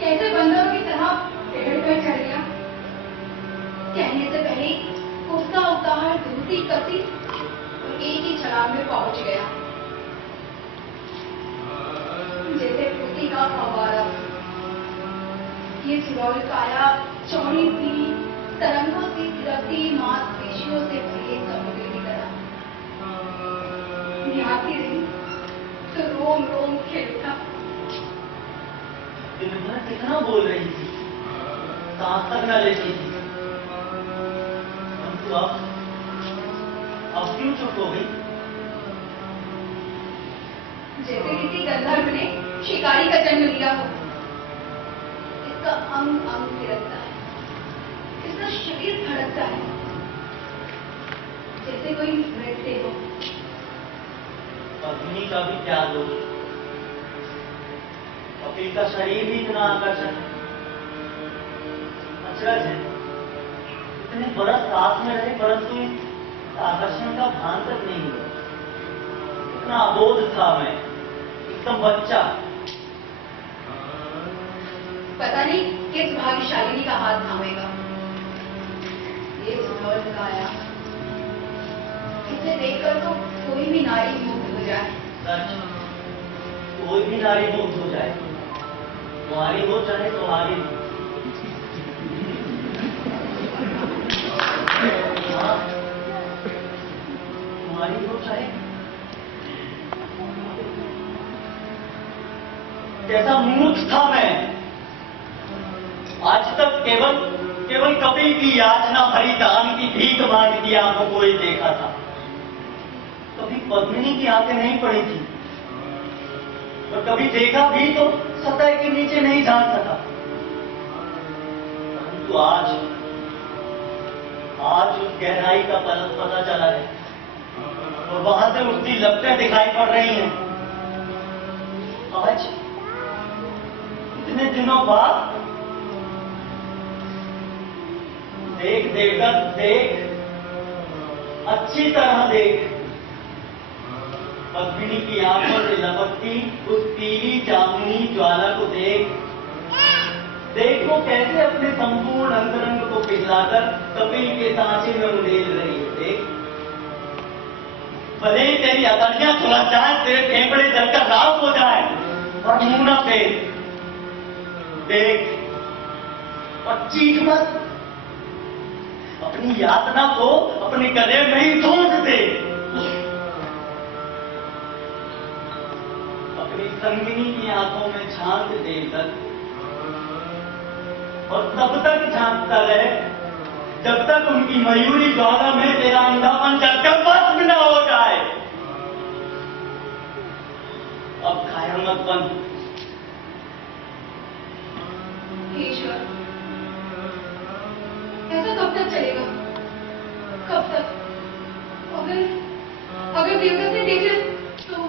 कैसे बंदरों की तरह पेड़ पर चढ़ गया। कहने से पहले उसका उतार दूसरी कसी और एक ही छलांग में पहुंच गया। जैसे कुत्ती का फव्वारा, ये सुरौल काया, चौड़ी पीठ, तरंगों से थिरकती मांसपेशियों से भरे समुद्र की तरह निहारती रही तो रोम रोम खिल उठा। दिन भर कितना बोल रही थी, सांस तक न लेती थी, परंतु अब क्यों चुप हो गई? जैसे किसी गंधर्व ने शिकारी का जन्म लिया हो। इसका अंग अंग थिरकता है, इसका शरीर धड़कता है, जैसे कोई नृत्य हो। पत्नी का भी त्याग हो। कपिल का शरीर भी इतना आकर्षक है, अचरज है। इतने बरस साथ में रहे परंतु इस आकर्षण का भान तक नहीं हुआ। इतना अबोध था मैं, एकदम बच्चा। पता नहीं किस भाग्यशालिनी का हाथ थामेगा ये सुवर्ग का आया। इसे देखकर तो कोई भी नारी मुग्ध हो जाए। सच, कोई भी नारी मुग्ध हो जाए, तुम्हारी हो चाहे तुम्हारी हो। हाँ, तुम्हारी हो चाहे। कैसा मूर्ख था मैं। आज तक केवल कपिल की याचना भरी दान की भीख मांगती आंखों को ही देखा था। कभी पद्मिनी की आंखें नहीं पड़ी थी और कभी देखा भी तो सतह के नीचे नहीं झांक सका। परंतु आज उस गहराई का पता चला है और वहां से उसकी लपटें दिखाई पड़ रही हैं। आज इतने दिनों बाद देख देवदत्त, देख, अच्छी तरह देख। पद्मिनी की आंखों से लपकती उस पीली जामुनी ज्वाला को देख। देख वो कैसे अपने संपूर्ण अंतरंग को पिघलाकर कपिल के सांचे में उड़ेल रही है। देख, भले ही तेरी अतड़ियां थोड़ा चाहे तेरे फेफड़े जलकर राख हो जाए और मुंह न फेर। देख और चीख मत। अपनी यातना को अपने गले में ही ठोंक दे। अपनी संगिनी की आंखों में झांक दे तक, और तब तक झांकता रहे जब तक उनकी मयूरी ज्वाला में तेरा अंधापन जलकर भस्म न हो जाए। अब घायल मत बन। ईश्वर, ऐसा कब तक चलेगा? कब तक? अगर देवदत्त ने देख लिया तो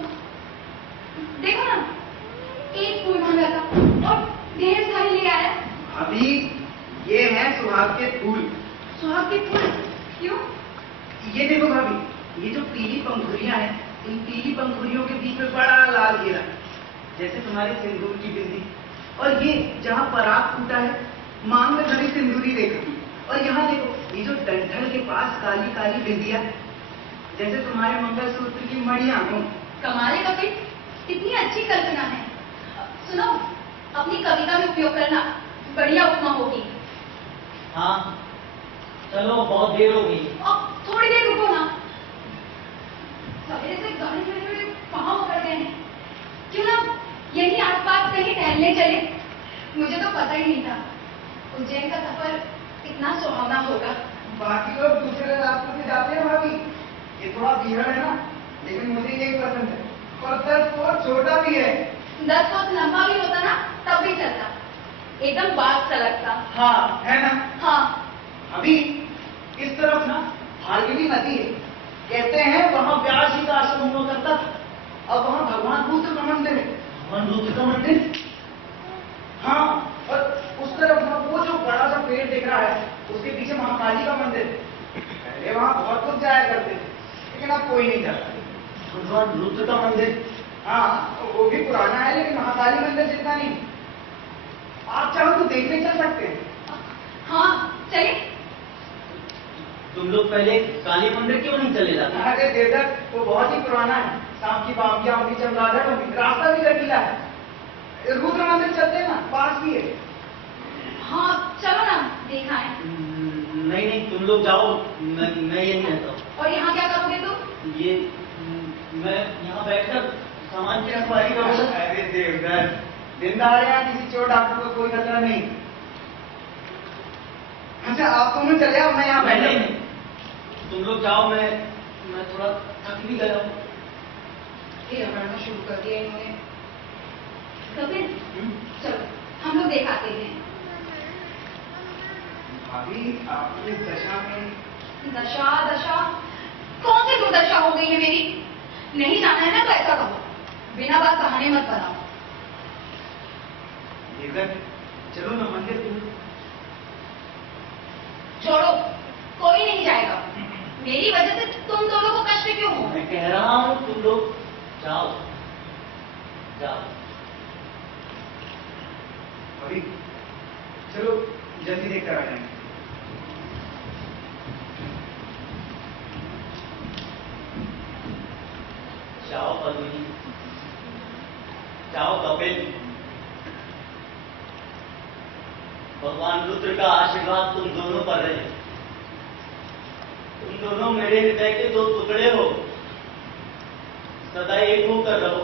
देखो ना, एक फूल मांगा था और ढेर सारे ले आया। अभी ये है सुहाग के फूल। सुहाग के फूल? क्यों? ये देखो भाभी, ये जो पीली पंखुड़ियां हैं, इन पीली पंखुड़ियों के बीच में बड़ा लाल घेरा, जैसे तुम्हारे सिंदूर की बिंदी। और ये जहाँ पराग फूटा है, मांग में घड़ी सिंदूरी रेखा। और यहाँ देखो, ये जो डंठल के पास काली काली बिंदिया, जैसे तुम्हारे मंगलसूत्र की मणियां हों। कमाल है कपिल, कितनी अच्छी कल्पना है। सुनो, अपनी कविता में उपयोग करना, बढ़िया उपमा होगी। हाँ चलो, बहुत देर हो गई। अब थोड़ी देर रुको ना। सवेरे से गाड़ी खड़े कहाँ पकड़ गए हैं? क्यों ना यही आसपास कहीं टहलने चले? मुझे तो पता ही नहीं था उज्जैन का सफर इतना सुहावना होगा। बाकी लोग दूसरे रास्ते से जाते हैं भाभी, ये थोड़ा बिगड़ है ना, लेकिन मुझे यही पसंद है। और 10 फुट छोटा भी है। 10 फुट लंबा भी होता ना तब भी चलता, एकदम बाग सा लगता। हाँ है ना। हाँ, अभी इस तरफ ना फाल्गुनी नदी है, कहते हैं वहाँ व्यास जी का आश्रम हुआ करता था। अब वहाँ भगवान रुद्र का मंदिर है। भगवान रुद्र का मंदिर? हाँ, और उस तरफ ना वो जो बड़ा सा पेड़ दिख रहा है, उसके पीछे महाकाली का मंदिर है। पहले वहाँ बहुत लोग जाया करते थे, लेकिन अब कोई नहीं जाता। भगवान रुद्र का मंदिर? हाँ, वो भी पुराना है, लेकिन महाकाली मंदिर जितना नहीं। आप चाहो तो देखने चल सकते हैं। हाँ चले। तुम लोग पहले काली मंदिर क्यों नहीं चले जाते? अरे देवदत्त, वो बहुत ही पुराना है। सांप की बावकियां होगी, चमगादड़ होगी, रास्ता भी गठीला है। रुद्र मंदिर चलते हैं ना, पास भी है। हाँ चलो ना, देखा है। नहीं नहीं, तुम लोग जाओ, मैं यहीं रहता हूँ। और यहाँ क्या करोगे तुम? ये मैं यहाँ बैठकर सामान की रखवाली करूँगा। अरे देवदत्त, जिंदाड़े यहाँ किसी चोर डाकू का कोई खतरा नहीं। अच्छा, आप तुम्हें चले आओ, मैं यहाँ बैठा हूँ। तुम लोग जाओ, मैं थोड़ा थक भी गया हूँ। ये रगड़ना शुरू कर दिया इन्होंने। कपिल, चलो हम लोग दिखाते हैं। भाभी, आपकी दशा में दशा दशा कौन सी दुर्दशा हो गई है मेरी? नहीं जाना है ना तो ऐसा कहो, बिना बात बहाने मत बनाओ। चलो ना मंदिर। छोड़ो, कोई नहीं जाएगा। मेरी वजह से तुम दोनों को कष्ट क्यों हो? मैं कह रहा हूँ तुम लोग जाओ जाओ। अभी चलो जल्दी देख कर आ जाएंगे। जाओ पद्मिनी, जाओ कपिल। भगवान रुद्र का आशीर्वाद तुम दोनों पर रहे। तुम दोनों मेरे हृदय के दो टुकड़े हो, सदा एक होकर रहो,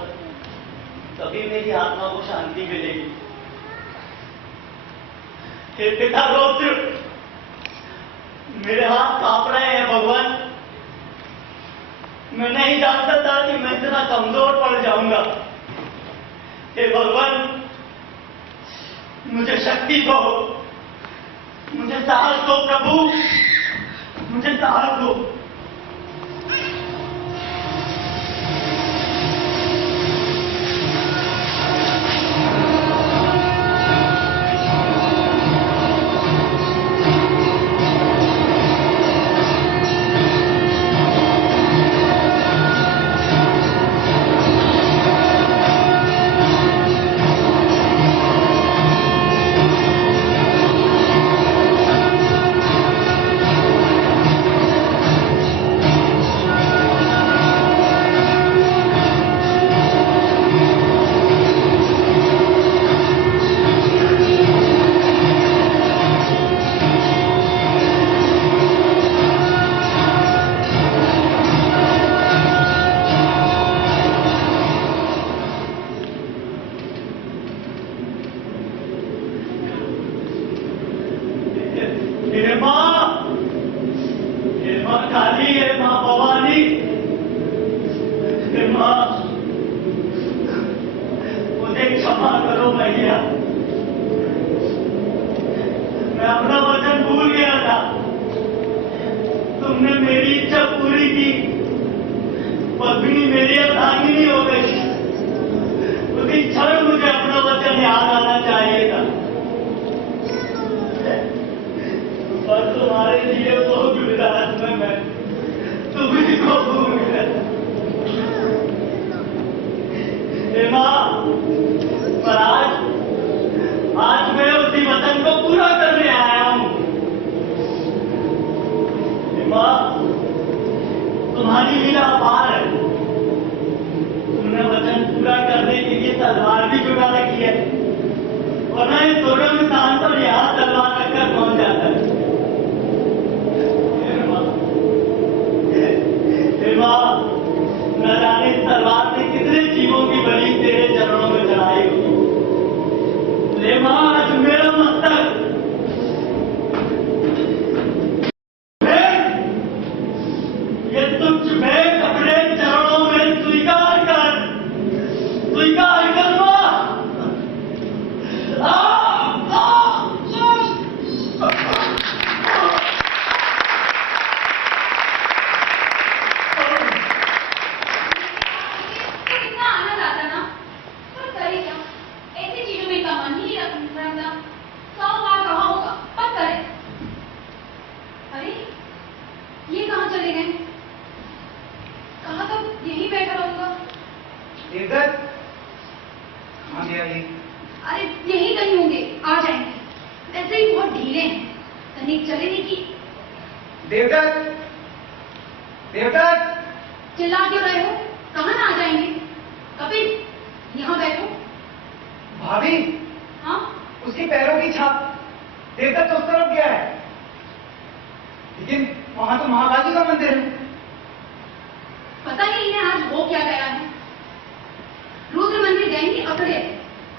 तभी मेरी आत्मा को शांति मिलेगी। हे पिता रुद्र, मेरे हाथ कांप रहे हैं भगवान। मैं नहीं जानता था कि मैं इतना कमजोर पड़ जाऊंगा। हे भगवान, मुझे शक्ति दो, मुझे साहस दो प्रभु, मुझे साहस दो। मुझे क्षमा करो भैया, मैं अपना वचन भूल गया था। तुमने मेरी इच्छा पूरी की, पद्मिनी मेरी अर्धांगिनी हो गई। उसी क्षण मुझे अपना वचन याद आना चाहिए था, पर तुम्हारे लिए वो गुजरात में मैं तुम्ही को भूल गया। मां, पर आज मैं उसी वचन को पूरा करने आया हूं। मां, तुम्हारी लीला अपार है। तुमने वचन पूरा करने के लिए तलवार भी जुटा रखी है, वरना इस दोनों स्थान पर यहां तलवार रखकर पहुंच जाता है। मां, न जाने इस तलवार ने कितने जीवों की बलि तेरे चरणों में चढ़ाई होगी। ले मां, आज मेरा मस्तक ये तुच्छ भेंट अपने चरणों में स्वीकार कर मां। अरे यही कहीं होंगे, आ जाएंगे। ऐसे ही बहुत ढीले हैं, तनिक चले नहीं की। देवदत्त, देवदत्त, चिल्ला क्यों रहे हो? कहाँ ना आ जाएंगे? कपिल, यहाँ बैठो। भाभी, हाँ, उसके पैरों की छाप। देवदत्त उस तरफ गया है, लेकिन वहां तो महाकाली का मंदिर है। पता नहीं इन्हें आज हो क्या गया है। रुद्र मंदिर गए ही अकड़े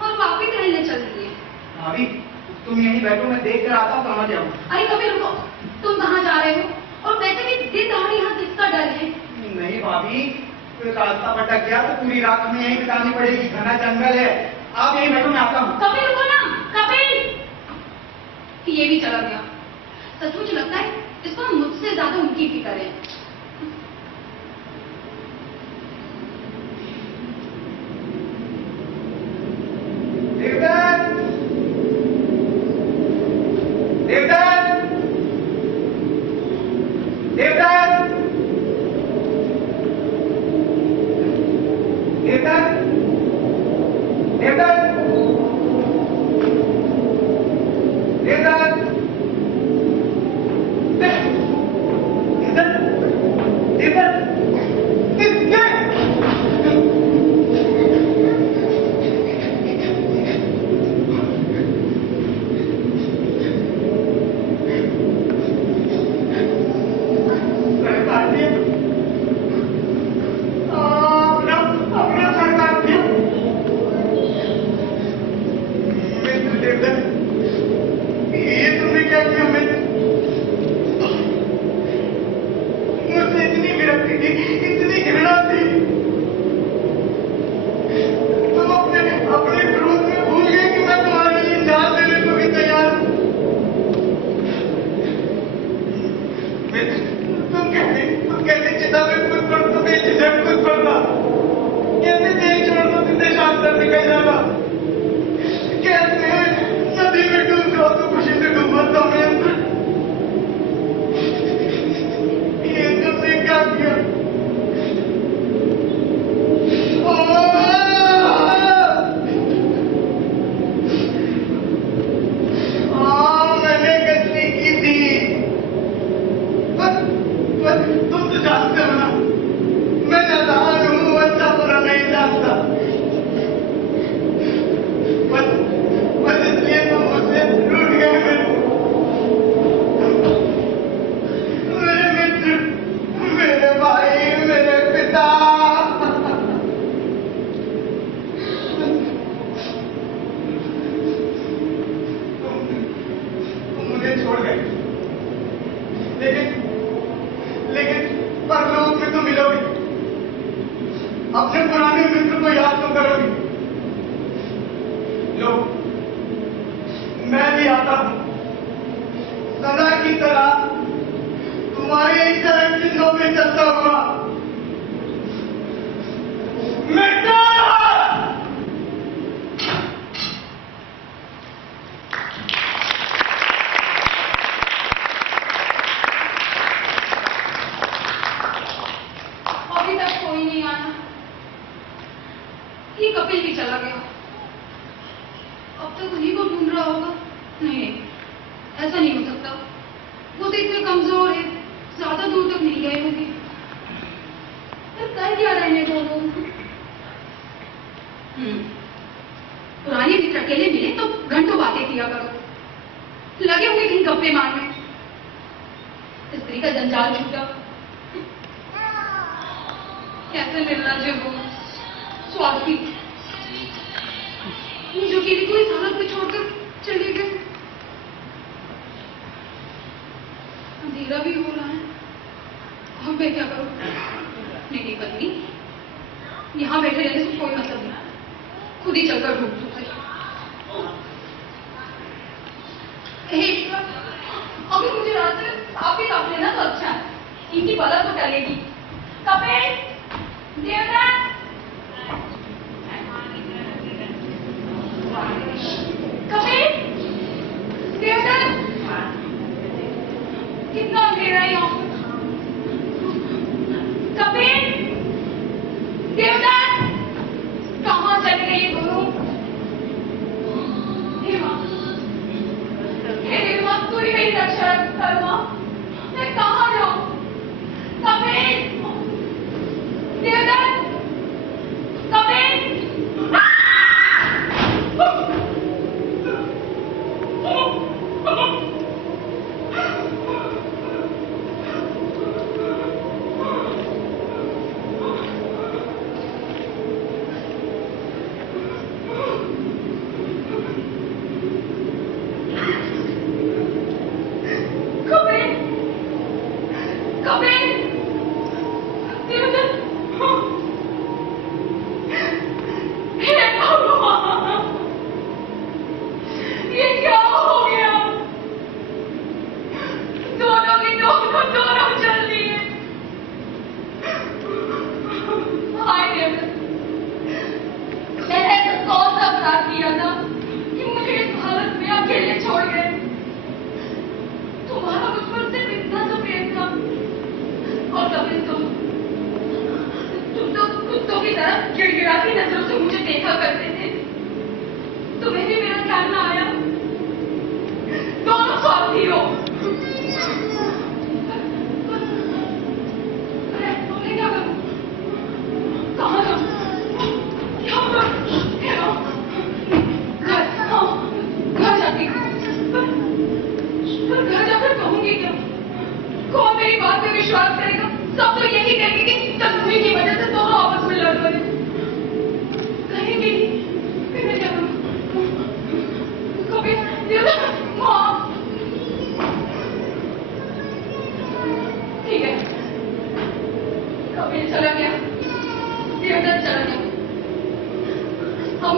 और वापिस टहलने चल दिए। भाभी, तुम यहीं बैठो, मैं देख कर आता हूँ कहाँ जाऊँ। अरे कपिल रुको, तुम कहाँ जा रहे हो? और वैसे भी दिन दहाड़े यहाँ किसका डर है? नहीं भाभी, कोई रास्ता भटक गया तो पूरी रात हमें यहीं बितानी पड़ेगी। घना जंगल है, आप यहीं बैठो, मैं आता हूँ। कपिल रुको ना, कपिल! ये भी चला गया। सचमुच लगता है इसको मुझसे ज्यादा उनकी फिक्र है। देवदत्त, देवदत्त, अपने पुराने मित्र को याद तो करोगे। लो, मैं भी आता हूं सदा की तरह तुम्हारे ही चरण चिन्हों में चलता हुआ। अभी तक कोई नहीं आया। ये कपिल भी चला गया। अब तक उन्हीं को ढूंढ रहा होगा। नहीं, ऐसा नहीं हो सकता। वो तो इतने कमजोर है, ज्यादा दूर तक नहीं गए होंगे। पर कर क्या रहे हैं दोनों? पुराने मित्र अकेले मिले तो घंटों बातें किया करो। लगे हुए कहीं गप्पे मारने। स्त्री का जंजाल छूटा। कैसे निर्लज है वो, स्वार्थी, जो कि को इस हालत में छोड़कर चले गए। अंधेरा भी हो रहा है। अब मैं क्या करूं? नहीं पत्नी, यहाँ बैठे रहने से कोई मतलब नहीं। खुद ही चलकर ढूंढ सकते। अभी मुझे रात में साफ ही साफ लेना तो अच्छा है। इनकी पलक तो टलेगी। कपिल, देवदत्त, कपिल, देवदत्त, कितना अंधेरा है यहाँ। कपिल, देवदत्त, कहाँ चले गए ये दोनों? हे माँ, तू ही मेरी रक्षा कर माँ। मैं कहाँ जाऊँ? कपिल, देवदत्त,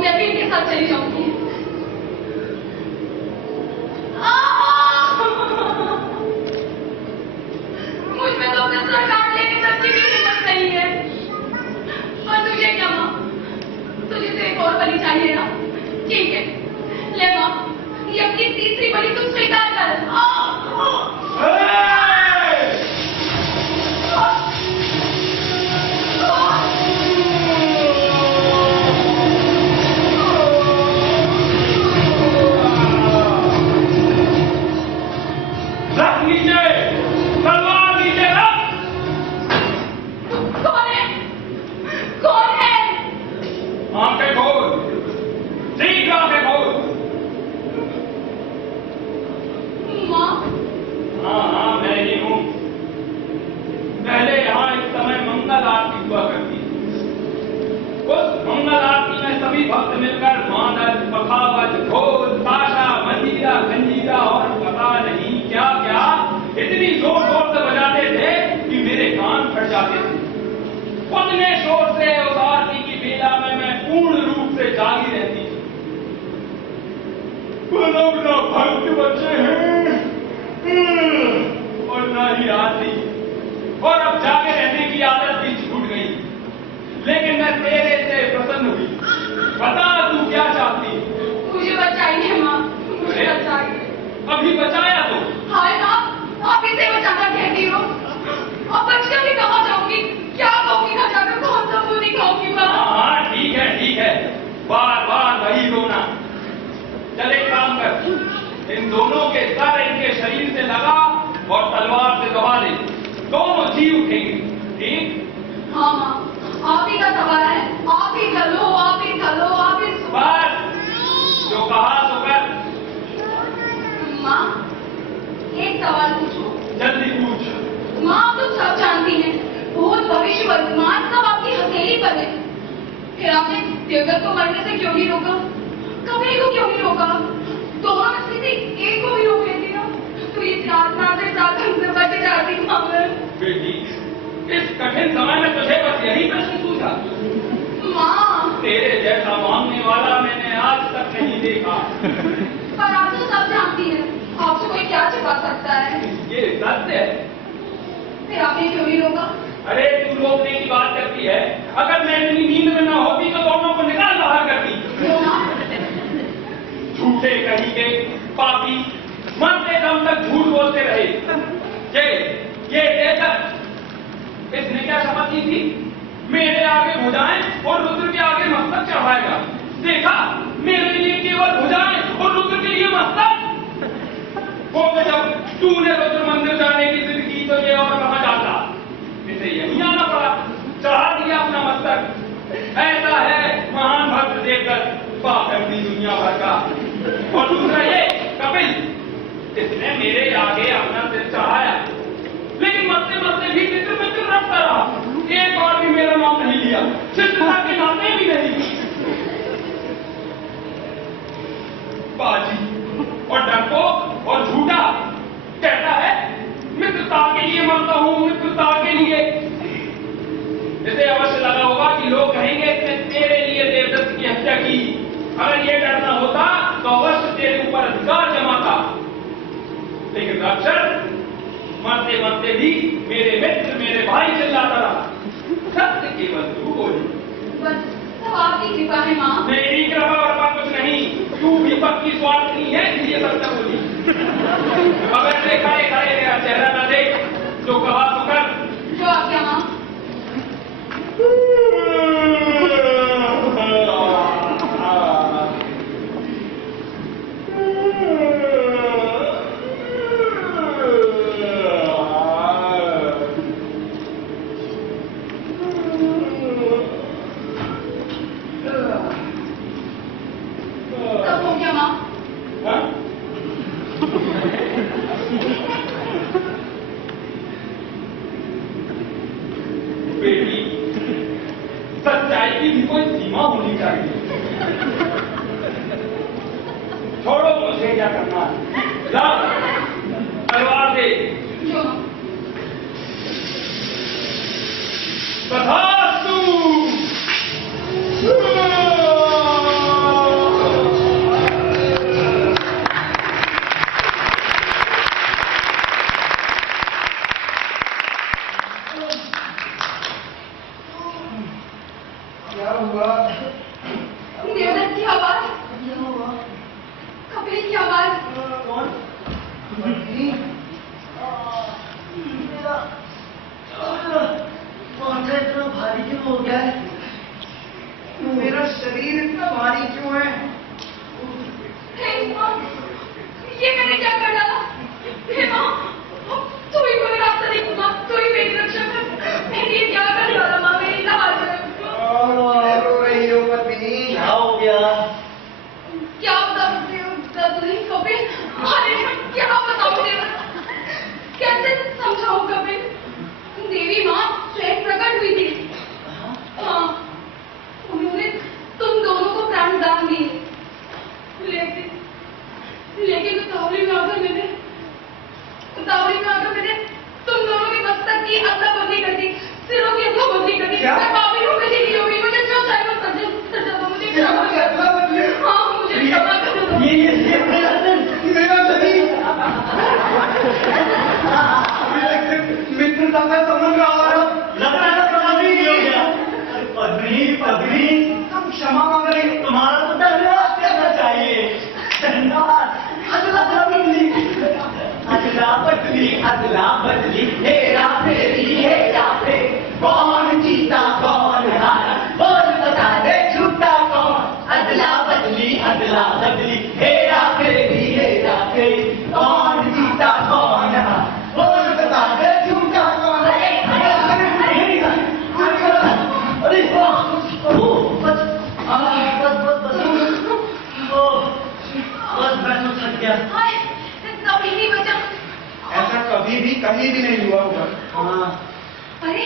मैं भी इनके साथ चली जाऊंगी। मुझमें तो अपना सर काट लेने तक की भी हिम्मत नहीं है। और तुझे क्या माँ, तुझे तो एक और बलि चाहिए ना? ठीक है, ले माँ, ये अपनी तीसरी बलि तू स्वीकार कर। रख नीचे, तलवार नीचे रख। कौन है? कौन है? आंखें खोल, ठीक आंखें खोल। माँ, हाँ, मैं ही हूँ। पहले यहाँ इस समय मंगल आरती हुआ करती थी। उस मंगल आरती में सभी भक्त मिलकर मादल, पखावज, ढोल, ताशा, मंजीरा, गंजीरा और पता नहीं क्या क्या इतनी जोर जोर से बजाते थे कि मेरे कान फट जाते थे। उतने शोर से उस आरती की बेला में मैं पूर्ण रूप से जागी रहती थी। पर अब ना भक्त बचे हैं और ना ही आरती, और अब जागे रहने की आदत भी छूट गई। लेकिन मैं तेरे से प्रसन्न हुई। बता तू क्या चाहती? मुझे बचाइए माँ, मुझे बचाइए। अभी बचाया तो? हाय माँ, आप इसे बचाना कहती हो, अब बचकर भी कहाँ जाऊंगी? क्या कहूंगी? ना जाकर कौन सा मुंह दिखाऊंगी माँ? हाँ, ठीक है, बार बार वही रोना। चल एक काम कर, इन दोनों के सर इनके शरीर से लगा और तलवार से दबा दे, दोनों जी उठेंगे। ठीक? हाँ माँ, आप ही का सवाल है, आप ही कर लो, आप ही कर लो, आप ही। बस जो कहा तो कर। माँ, एक सवाल पूछूं? जल्दी पूछ। माँ, आप तो सब जानती हैं, भूत भविष्य वर्तमान सब आपकी हथेली पर है। फिर आपने देवदत्त को मरने से क्यों नहीं रोका? कबीर को क्यों नहीं रोका? दोनों में से किसी एक को भी रोक लेती ना, तो ये प्रार्थना से प्रार्थना से बच जाती माँ मैं। बेटी, इस कठिन समय में तुझे बस यही प्रश्न पूछा? माँ, तेरे जैसा मांगने वाला मैंने आज तक नहीं देखा। पर आप तो सब जानती हैं, आपसे कोई क्या छिपा सकता है? ये सत्य है। फिर आपने क्यों नहीं रोका? अरे तू रोकने की बात करती है, अगर मैं इतनी नींद में न होती तो दोनों को निकाल बाहर करती। क्यों माँ? झूठे कहीं के पापी मरते दम तक झूठ बोलते रहे। ये देवदत्त, इसने क्या शपथ की थी? मेरे आगे भुजाएं और रुद्र के आगे मस्तक चढ़ाएगा। देखा, मेरे लिए केवल भुजाएं और रुद्र के लिए मस्तक। वो जब तूने रुद्र मंदिर जाने की जिद की तो ये और कहां जाता? इसे यहीं आना पड़ा, चढ़ा दिया अपना मस्तक। ऐसा है महान भक्त देवदत्त, पाखंडी दुनिया भर का। और दूसरा ये कपिल, इसने मेरे आगे अपना सिर चढ़ाया, लेकिन मरते मरते भी मित्र मित्र रखता रहा। एक बार भी मेरा नाम नहीं लिया, शिष्टता के नाते भी नहीं। बाजी और डरपोक और झूठा कहता है मित्रता के लिए मरता हूं, मित्रता के लिए। इसे अवश्य लगा होगा कि लोग कहेंगे इसने तेरे लिए देवदत्त की हत्या की। अगर ये डरना होता तो अवश्य तेरे ऊपर अधिकार जमाता। लेकिन राक्षस मरते मरते भी मेरे मित्र मेरे भाई चिल्लाता रहा। सत्य केवल तू बोली। बस सब आपकी कृपा है माँ। मेरी कृपा वरपा कुछ नहीं, तू भी पक्की स्वार्थ नहीं है इसलिए सत्य बोली। अब ऐसे खड़े खड़े मेरा चेहरा न देख, जो कहा तो कर। जो आप क्या माँ? सब हो गया माँ? हाँ? बेटी, सच्चाई की भी कोई सीमा होनी चाहिए। छोड़ो मुझे क्या करना, ला तलवार दे। जो तथास्तु। देवदत्त की आवाज, कपिल की आवाज। कौन? माथा इतना भारी क्यों हो गया है? मेरा शरीर इतना भारी क्यों है? हे माँ, ये मैंने क्या कर डाला? हे माँ, तू ही कोई रास्ता दिखा, तू ही मेरी रक्षा कर। मैंने ये क्या कर डाला माँ, मेरी लाज है। रो रही हो पत्नी? क्या हो गया? क्या बताऊँ कपिल? अरे क्या बताऊँ देवदत्त? कैसे समझाऊँ कपिल? देवी माँ स्वयं प्रकट हुई थी। हाँ, उन्होंने तुम दोनों को प्राण दान दिए, लेकिन उतावली में आकर मैंने तुम दोनों के मस्तक की अदला बदली कर दी, सिरों की अदला बदली कर दी। मैं पापी हूँ, मुझे नहीं होगी, मुझे जो चाहे वो सजा दो, मुझे क्षमा कर दो। हाँ, मुझे क्षमा कर दो। ये मेरा शरीर मित्रता का समझ रहा है। लग रहा है प्रभावी हो गया। पद्मी, हम क्षमा मांग रहे हैं। तुम्हारा तो धन्यवाद करना चाहिए। धन्यवाद। अदला बदली, हेरा फेरी, कौन जीता कौन हारा, बोल बता दे झूठा कौन। अदला बदली, हेरा फेरी, कौन जीता कौन हारा, बोल बता दे झूठा कौन। अरे बस मैं तो थक गया। कभी नहीं बचा। ऐसा कभी भी कहीं भी नहीं हुआ होगा। हाँ, अरे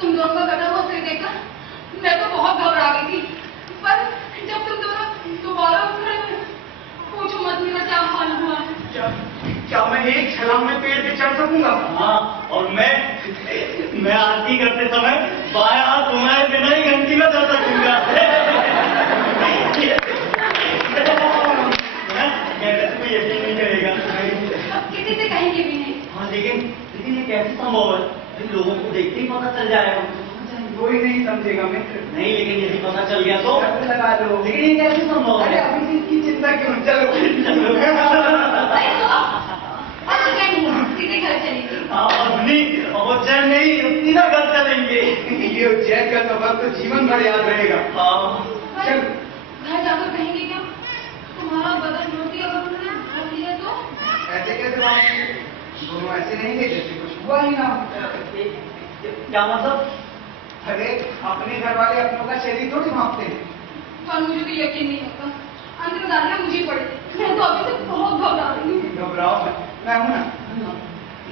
तुम दोनों का कटा हुआ सिर देखकर मैं तो बहुत घबरा गई थी, पर जब तुम दोनों दोबारा उतरे, पूछो मत मेरा क्या हाल हुआ। क्या मैं एक छलांग में पेड़ पे चढ़ सकूंगा? हाँ, और मैं आरती करते समय बाया हाथ घुमाए बिना ही घंटी में चल सकूंगा। कोई यकीन नहीं करेगा। अब किसी से कहेंगे भी नहीं। हाँ, लेकिन ये कैसे संभव है? लोगों को देखते ही पता चल जाएगा। कोई नहीं समझेगा मित्र। नहीं, लेकिन यदि पता चल गया तो लगा लो। लेकिन ये कैसे संभव अरे है? अभी चीज की चिंता क्यों? चलो अरे तो अब क्या नहीं, सीधे घर चलेंगे। वो चैन नहीं, सीधा घर चलेंगे। ये उज्जैन का सफर तो जीवन भर याद रहेगा। हाँ, चल घर जाकर कहेंगे क्या तुम्हारा बदन रोटी अगर उन्होंने भर लिया तो? ऐसे कैसे बात की? दोनों ऐसे नहीं थे जैसे कुछ हुआ ही ना। क्या मतलब? अरे अपने घर वाले अपनों का शरीर थोड़ी भांपते हैं। पर मुझे तो यकीन नहीं होता, अंदर डालना मुझे पड़े। मैं तो अभी से बहुत घबरा रही हूँ। घबराओ मत, मैं हूं ना।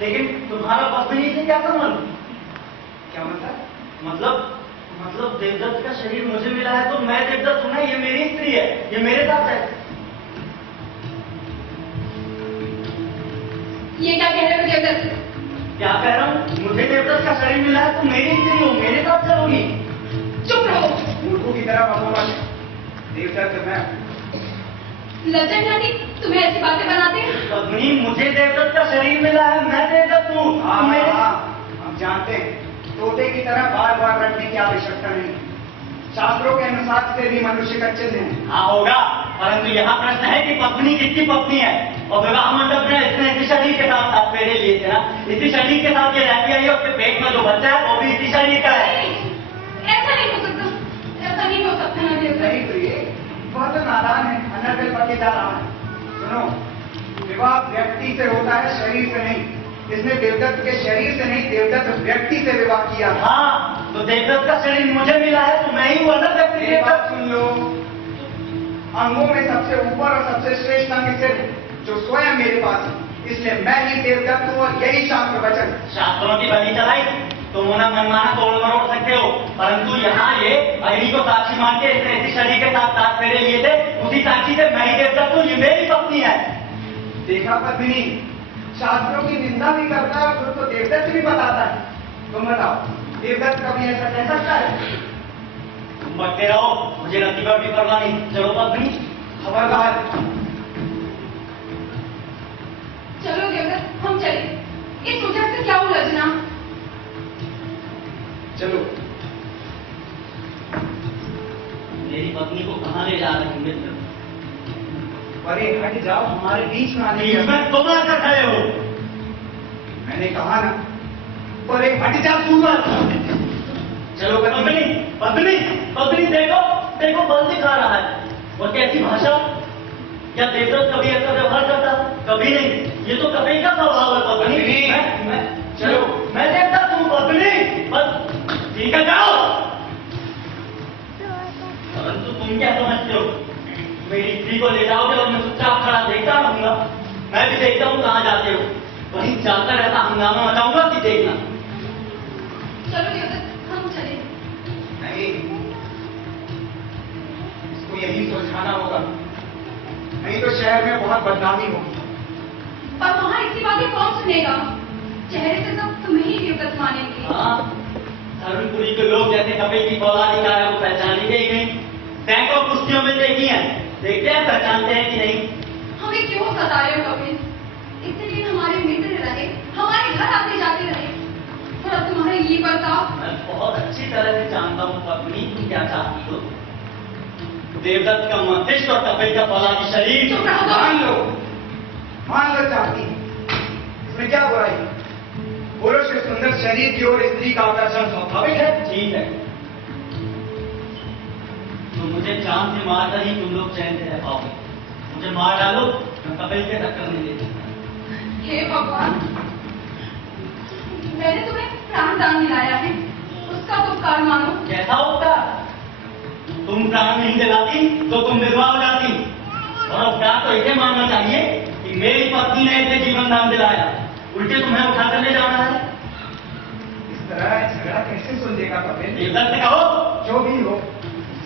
लेकिन तुम्हारा पत्नी से क्या संबंध? क्या मतलब? मतलब देवदत्त का शरीर मुझे मिला है तो मैं देवदत्त हूं ना, ये मेरी स्त्री है, ये मेरे साथ है। ये क्या कह रहे हो देवदत्त? क्या कह रहा हूँ? मुझे देवदत्त का शरीर मिला है तो मेरी स्त्री हो, मेरे साथ चलोगी। चुप रहो। मूर्खों की तरह बको मत। देवदत्त मैं लज्जा नहीं आती तुम्हें ऐसी बातें बनाते हैं? पत्नी, मुझे देवदत्त का शरीर मिला है, मैं देवदत्त हूँ। हम जानते हैं। तोते की तरह बार बार रटने की आवश्यकता नहीं। शास्त्रों के अनुसार से भी मनुष्य का चिन्ह है। हाँ होगा, परंतु यहाँ प्रश्न है कि पत्नी किसकी पत्नी है? और विवाह मंडप में इसने इसी शरीर के साथ साथ फेरे लिए थे ना, इसी शरीर के साथ ये रहती आई है, उसके पेट में जो बच्चा है वो भी इसी शरीर का है। ऐसा नहीं हो सकता, ऐसा नहीं हो सकता ना देवदत्त। नहीं प्रिय, वह तो नादान है, अनर्गल पके जा रहा है। सुनो, विवाह व्यक्ति से होता है, शरीर से नहीं। इसने देवदत्त के शरीर से नहीं, देवदत्त व्यक्ति से विवाह किया। हाँ, तो देवदत्त का शरीर मुझे मिला है तो मैं ही हूँ ना व्यक्ति। मेरी बात सुन लो। अंगों में सबसे ऊपर और सबसे श्रेष्ठ अंग सिर, जो स्वयं मेरे पास है। इसलिए मैं ही देवदत्त हूँ और यही शास्त्र वचन। शास्त्रों की बलि चलाई तुम उन्हें मनमाना तोड़ मरोड़ सकते हो, परंतु यहाँ ये अग्नि को साक्षी मान के इसने इसी शरीर के साथ साथ फेरे लिए थे, उसी साक्षी से मैं ही देवदत्त हूँ, ये मेरी पत्नी है। देखा पत्नी, शास्त्रों की निंदा भी करता है और खुद तो देवदत्त भी बताता है। तुम बताओ, देवदत्त कभी ऐसा कह सकता है? तुम बकते रहो, मुझे रत्ती पर भी परवाह नहीं। चलो पत्नी, खबरदार। चलो देवदत्त, हम चले। इस उजड़ से क्या उलझना? चलो। मेरी पत्नी को कहाँ ले जा रहे हैं मित्र? परे हट जाओ, हमारे बीच में आने की मैं तुम आकर खड़े हो। मैंने कहा ना, परे हट जा तू मत। चलो पत्नी, पत्नी, पत्नी देखो, देखो बल दिखा रहा है। और कैसी भाषा! क्या देवदत्त कभी ऐसा व्यवहार करता? कभी नहीं। ये तो कभी का स्वभाव है पत्नी। चलो मैं देखता तुम पत्नी, बस ठीक है जाओ। परंतु तुम क्या समझते हो? मेरी स्त्री को ले जाओगे और मैं चुपचाप खड़ा देखता रहूंगा? मैं भी देखता हूँ कहाँ जाते हो। वहीं जाकर ऐसा हंगामा मचाऊंगा कि देखना। चलो देवदत्त, हम चले। नहीं, इसको यही सुलझाना होगा, नहीं तो शहर में बहुत बदनामी होगी। पर वहाँ इसकी बातें कौन सुनेगा? चेहरे से सब तुम्हें ही देवदत्त मानेंगे। हाँ, धर्मपुरी के लोग जैसे कपिल की फौलादी का है वो पहचानेंगे ही नहीं। सैकड़ों कुश्तियों में देखी है, देखते हैं पहचानते हैं कि नहीं। हमें क्यों सता रहे हो कपिल? इतने दिन हमारे मित्र रहे, हमारे घर आते जाते रहे, और अब तुम्हारे ये बर्ताव। मैं बहुत अच्छी तरह से जानता हूँ पत्नी तुम क्या चाहती हो। देवदत्त का मस्तिष्क और कपिल का फौलादी शरीर। चुप रहो। मान लो चाहती, इसमें क्या बुराई? पुरुष के सुंदर शरीर की ओर स्त्री का आकर्षण स्वाभाविक है। ठीक है, तो मुझे जान से मारकर ही तुम लोग चैन से रह पाओगे। मुझे मार डालो, मैं कपिल के टक्कर नहीं देता। हे भगवान, मैंने तुम्हें प्राण दान दिलाया है, उसका उपकार मानो। कैसा उपकार? तुम प्राण नहीं दिलाती तो तुम विधवा हो जाती। और उपकार तो इसे मानना चाहिए कि मेरी पत्नी ने इसे जीवन दान दिलाया, उल्टे तुम्हें उठा कर ले जाना है। इस तरह झगड़ा कैसे सुलझेगा कपिल? देवदत्त से कहो। जो भी हो,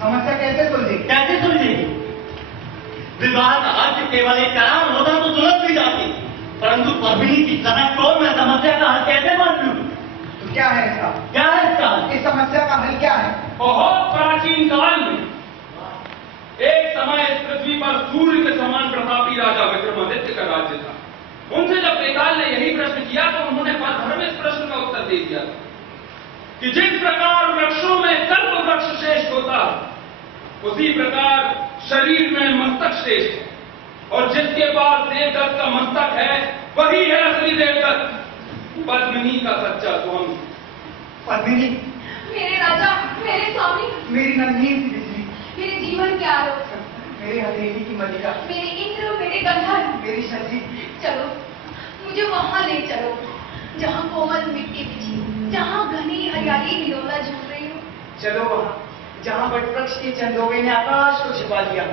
समस्या कैसे सुलझेगी? कैसे सुलझेगी? विवाह का अर्थ केवल एक करार होता तो सुलझ भी जाती, परंतु पत्नी की कनक को मैं समस्या का हल कैसे मान लूं? तो क्या है इसका? क्या है इसका? इस समस्या का हल क्या है? बहुत प्राचीन काल में एक समय इस पृथ्वी पर सूर्य के समान प्रतापी राजा विक्रमादित्य का राज्य था। उनसे जब बेताल ने यही प्रश्न किया तो उन्होंने पल भर में इस प्रश्न का उत्तर दे दिया था कि जिस प्रकार वृक्षों में कल्प वृक्ष श्रेष्ठ होता है, उसी प्रकार शरीर में मस्तक श्रेष्ठ है, और जिसके पास देवदत्त का मस्तक है वही है असली देवदत्त, पद्मिनी का सच्चा स्वामी। पद्मिनी, मेरे राजा, मेरे स्वामी, मेरी नन्ही सी बिजली, मेरे जीवन के आरोप, मेरी हथेली की मलिका, मेरे इंद्र, मेरे गंधर्व। मेरी शशि। चलो, मुझे वहां ले चलो जहां कोमल मिट्टी बिछी हो, जहां घनी हरियाली हिलोला झूल रही हो। चलो वहां जहां वटवृक्ष के चंदोगे ने आकाश को छिपा लिया।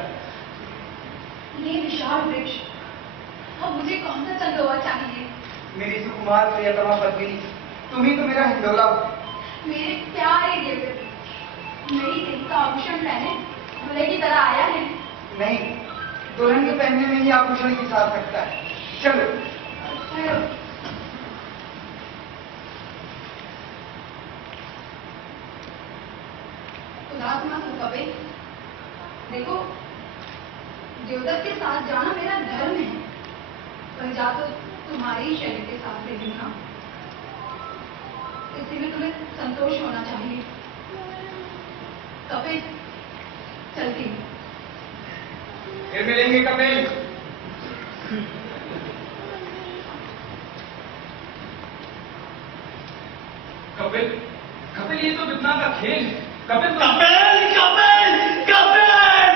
ये विशाल वृक्ष, अब मुझे कौन सा चंदोवा चाहिए? मेरी सुकुमार प्रियतमा पद्मिनी, तुम ही तो मेरा हिंडोला हो। मेरे प्यारे देवदत्त, नई दिन का आभूषण पहने दूल्हे की तरह आया है। नहीं, दुल्हन के पहनने में ही आभूषण की सार्थकता है। चलो। चलो। उदास मत हो कपिल, देखो देवदत्त के साथ जाना मेरा धर्म है, पर जा तो तुम्हारे ही शरीर के साथ ले लूंगा, इसलिए तुम्हें संतोष होना चाहिए। कपिल, चलती हूँ। फिर मिलेंगे कपिल। कपिल, कपिल ये तो विद्या का खेल है। कपिल, कपिल, कपिल, कपिल!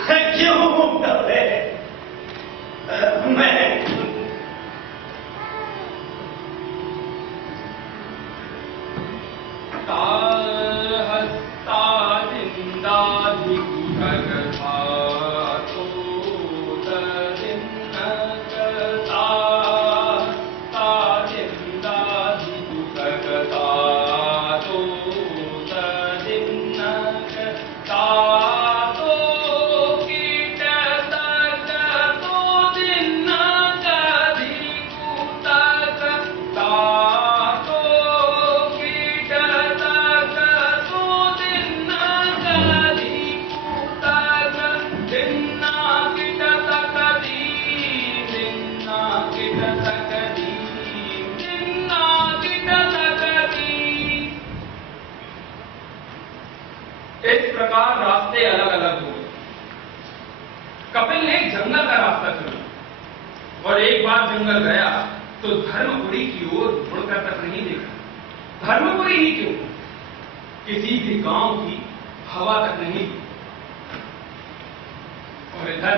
मैं क्यों कपिल? मैं हस्ता जिंदा भी भगता तो जिंदा भी भगता तो इस प्रकार रास्ते अलग अलग हो गए। कपिल ने एक जंगल का रास्ता चुना और एक बार जंगल गया तो धर्मपुरी की ओर मुड़कर तक नहीं देखा। धर्मपुरी ही क्यों, किसी भी गांव की हवा तक नहीं। और इधर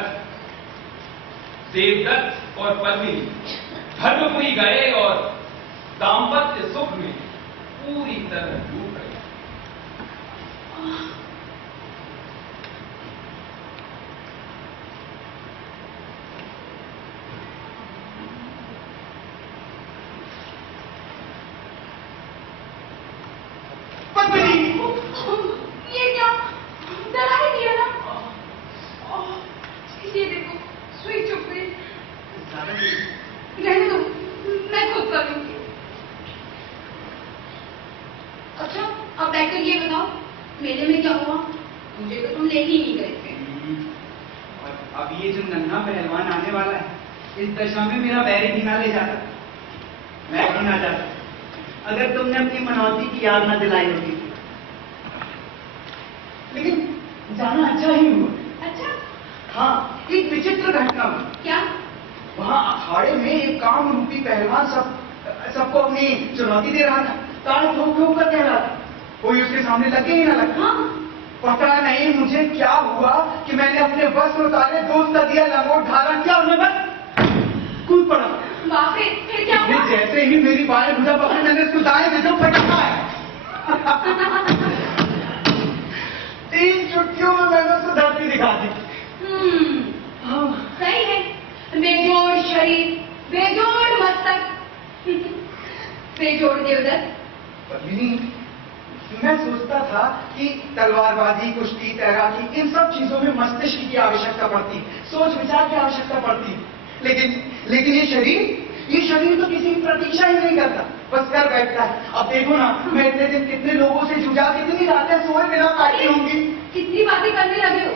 देवदत्त और पद्मिनी धर्मपुरी गए और दाम्पत्य सुख में पूरी तरह डूब गए। ये क्या डरा ही दिया ना। ये देखो सुई चुप गई। रहने दो, मैं खुद करूंगी। अच्छा अब बैठकर ये बताओ मेले में क्या हुआ? मुझे तो तुम ले ही नहीं गए थे। और अब ये जो नन्हा पहलवान आने वाला है, इस दशा में मेरा बैरी भी ना ले जाता, मैं भी ना जाता अगर तुमने अपनी मनौती की याद न दिलाई होती। लेकिन जाना अच्छा ही हुआ। अच्छा हाँ, एक विचित्र घटना हुई। क्या? वहाँ अखाड़े में एक काम रूपी पहलवान सबको अपनी चुनौती दे रहा था। ताल ठोक ठोक कर कह रहा था, कोई उसके सामने लगे ही ना लगे। हाँ पता नहीं मुझे क्या हुआ कि मैंने अपने वस्त्र उतारे, दो सदिया लंगोट धारण किया और मैं बस कूद पड़ा। वाह, फिर क्या हुआ? जैसे ही मेरी बाएं भुजा पकड़ी मैंने उसको दाएं भुजा फटका है। 3 चुटकियों में मैंने उसको धरती दिखा दी। सही है, बेजोड़ शरीर, बेजोड़ मस्तक, बेजोड़ देवदत्त। पद्मिनी, मैं सोचता था कि तलवारबाजी, कुश्ती, तैराकी, इन सब चीजों में मस्तिष्क की आवश्यकता पड़ती, सोच विचार की आवश्यकता पड़ती। लेकिन ये शरीर तो किसी की प्रतीक्षा ही नहीं करता, बस कर बैठता है। अब देखो ना, मैं इतने दिन कितने लोगों से जुझा, कितनी रातें सोए बिना काटी होंगी। कितनी बातें करने लगे हो।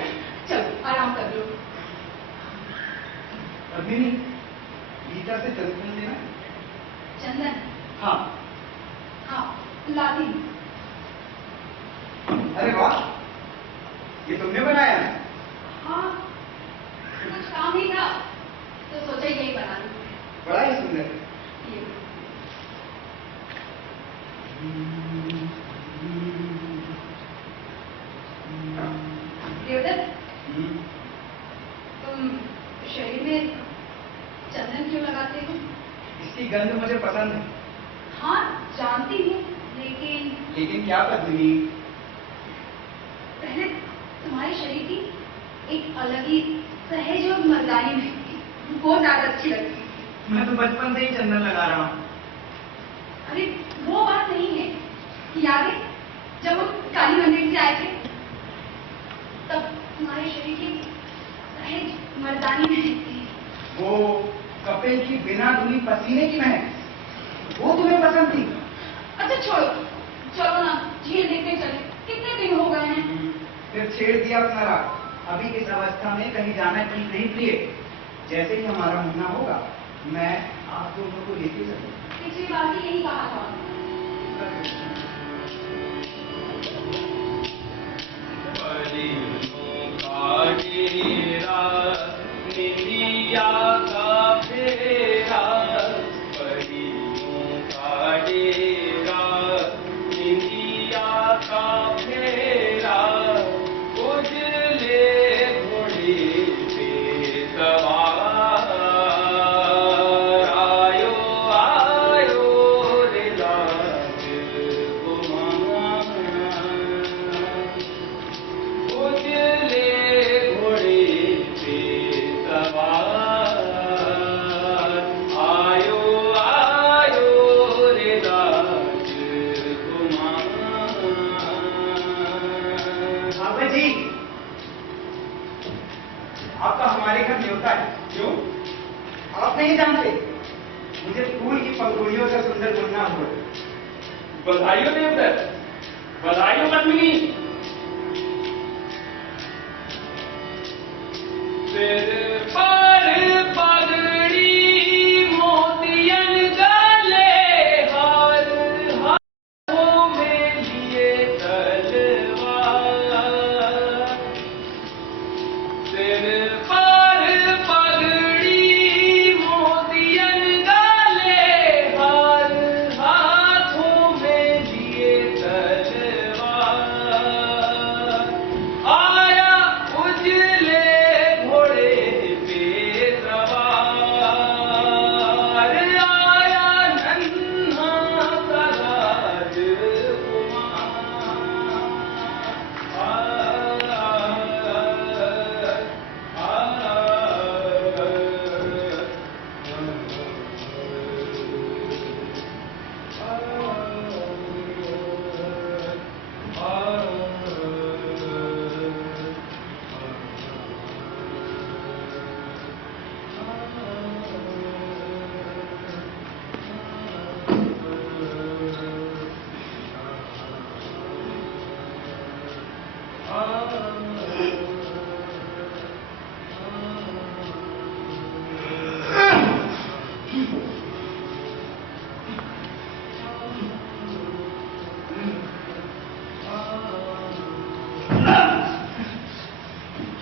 चलो आराम कर लो। पद्मिनी, भीतर से चंदन देना। चंदन? हाँ हाँ लाती। अरे वाह, ये तुमने बनाया है? हाँ कुछ काम ही था तो सोचा यही बना लूं। बड़ा ही सुंदर है। ये देवदत्त, तुम शरीर में चंदन क्यों लगाते हो? इसकी गंध मुझे पसंद है। हाँ जानती हूँ, लेकिन क्या पद्मिनी? पहले तुम्हारे शरीर की एक अलग ही सहज और मर्दानी महक थी, वो ज्यादा अच्छी लगती थी। मैं तो बचपन से ही चंदन लगा रहा हूँ। अरे वो बात नहीं है, याद है जब हम काली मंदिर से आए थे तब तुम्हारे शरीर की सहज मर्दानी महक थी। वो कपिल की बिना धुली पसीने की महक, वो तुम्हें पसंद थी? अच्छा छोड़ो, चलो ना झील देखने चले, कितने दिन हो गए हैं। फिर छेड़ दिया अपना राग। अभी इस अवस्था में कहीं जाना ठीक नहीं प्रिय। जैसे ही हमारा मिलना होगा मैं आप दोनों को लेके चलूंगा। पिछली बार भी यही कहा था। आपका हमारे घर न्योता है। क्यों? आप नहीं जानते, मुझे फूल की पंखुड़ियों से सुंदर बनना हुआ। बधाई हो देवदत्त, बधाई हो पद्मिनी। सिर पर पगड़ी मोतियन गले हार, हाथों में लिए तलवार।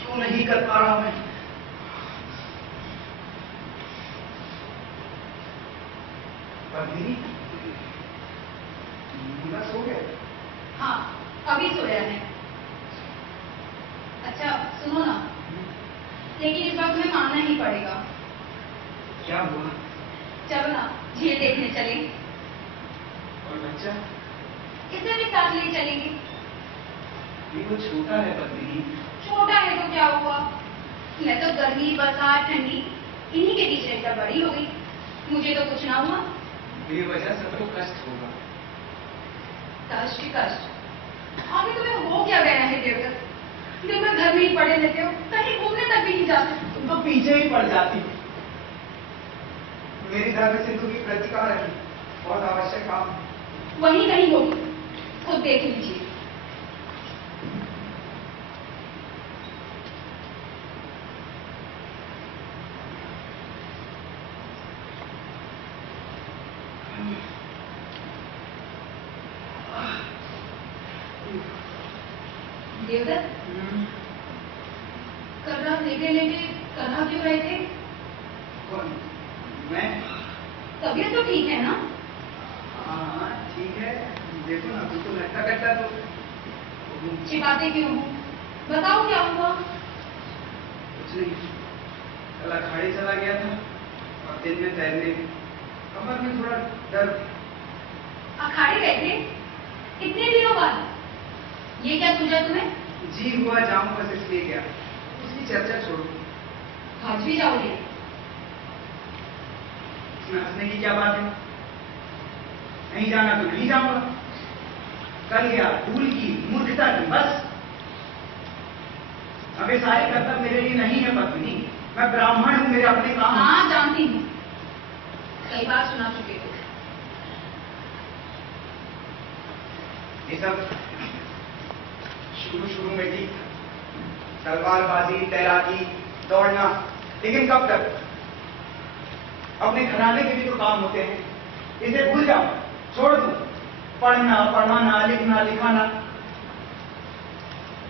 क्यों नहीं कर पा रहा मैं? पद्मिनी, मुन्ना सो गया? हाँ, अभी सोया है। अच्छा सुनो ना, लेकिन इस बार तुम्हें मानना ही पड़ेगा। क्या हुआ? चलो ना झील देखने चले। और बच्चा? इसे भी साथ ले चलेंगे। ये वो छोटा है पद्मिनी। छोटा है तो क्या हुआ? मैं तो गर्मी बरसात ठंडी इन्हीं के बीच रहकर बड़ी हो गई। मुझे तो कुछ ना हुआ। बेवजह सबको कष्ट होगा। कष्ट ही कष्ट। आगे तुम्हें हो क्या गया है देवदत्त? दिन भर घर में ही पड़े रहते हो, कहीं घूमने तक भी नहीं जाते। तुम तो पीछे ही पड़ जाती। मेरी धर्म सिंधु की प्रतिका रही, बहुत आवश्यक काम। वहीं कहीं होगी, खुद देख लीजिए। देवदत्त, कल रात लेटे लेटे कहाँ क्यों रहे थे? कौन? मैं? तबीयत तो ठीक है ना? हाँ ठीक है। देखो ना बिल्कुल हट्टा कट्टा तो। छिपाते क्यों हो? बताओ क्या हुआ? कुछ नहीं, कल अखाड़े चला गया था और दिन में तैरने कमर में थोड़ा दर्द। अखाड़े गए थे? इतने दिनों बाद? ये क्या सूझा तुम्हें? जी हुआ जाऊं बस इसलिए गया। उसकी चर्चा छोड़ो। आज भी जाओगे? इसमें हंसने की क्या बात है? नहीं जाना तो नहीं जाऊंगा। कल गया, भूल की, मूर्खता की, बस। अब ये सारे कर्तव्य मेरे लिए नहीं है पत्नी। मैं ब्राह्मण हूं, मेरे अपने काम। हाँ जानती हूँ, कई बार सुना चुके हो। ये सब शुरू में ठीक था, तलवारबाजी, तैराकी, दौड़ना, लेकिन कब तक? अपने घराने के भी तो काम होते हैं। इसे भूल जाओ, छोड़ दूं। पढ़ना, पढ़ाना, लिखना, लिखाना,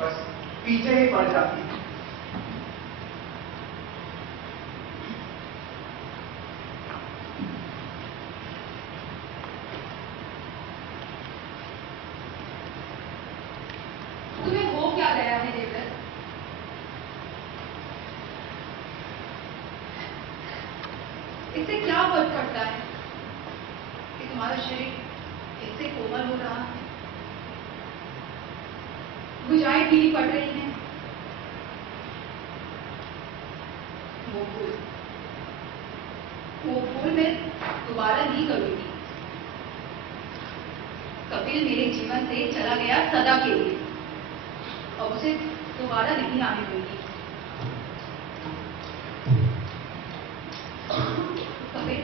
बस पीछे ही पड़ जाती है। तुम्हें हो क्या गया है देवदत्त? इससे क्या फर्क पड़ता है कि तुम्हारा शरीर इससे कोमल हो रहा है, भुजाएं पीली पड़ रही हैं? वो भूल मैं दोबारा नहीं करूंगी। कपिल मेरे जीवन से चला गया सदा के लिए, और उसे दोबारा नहीं आने दूंगी। कपिल,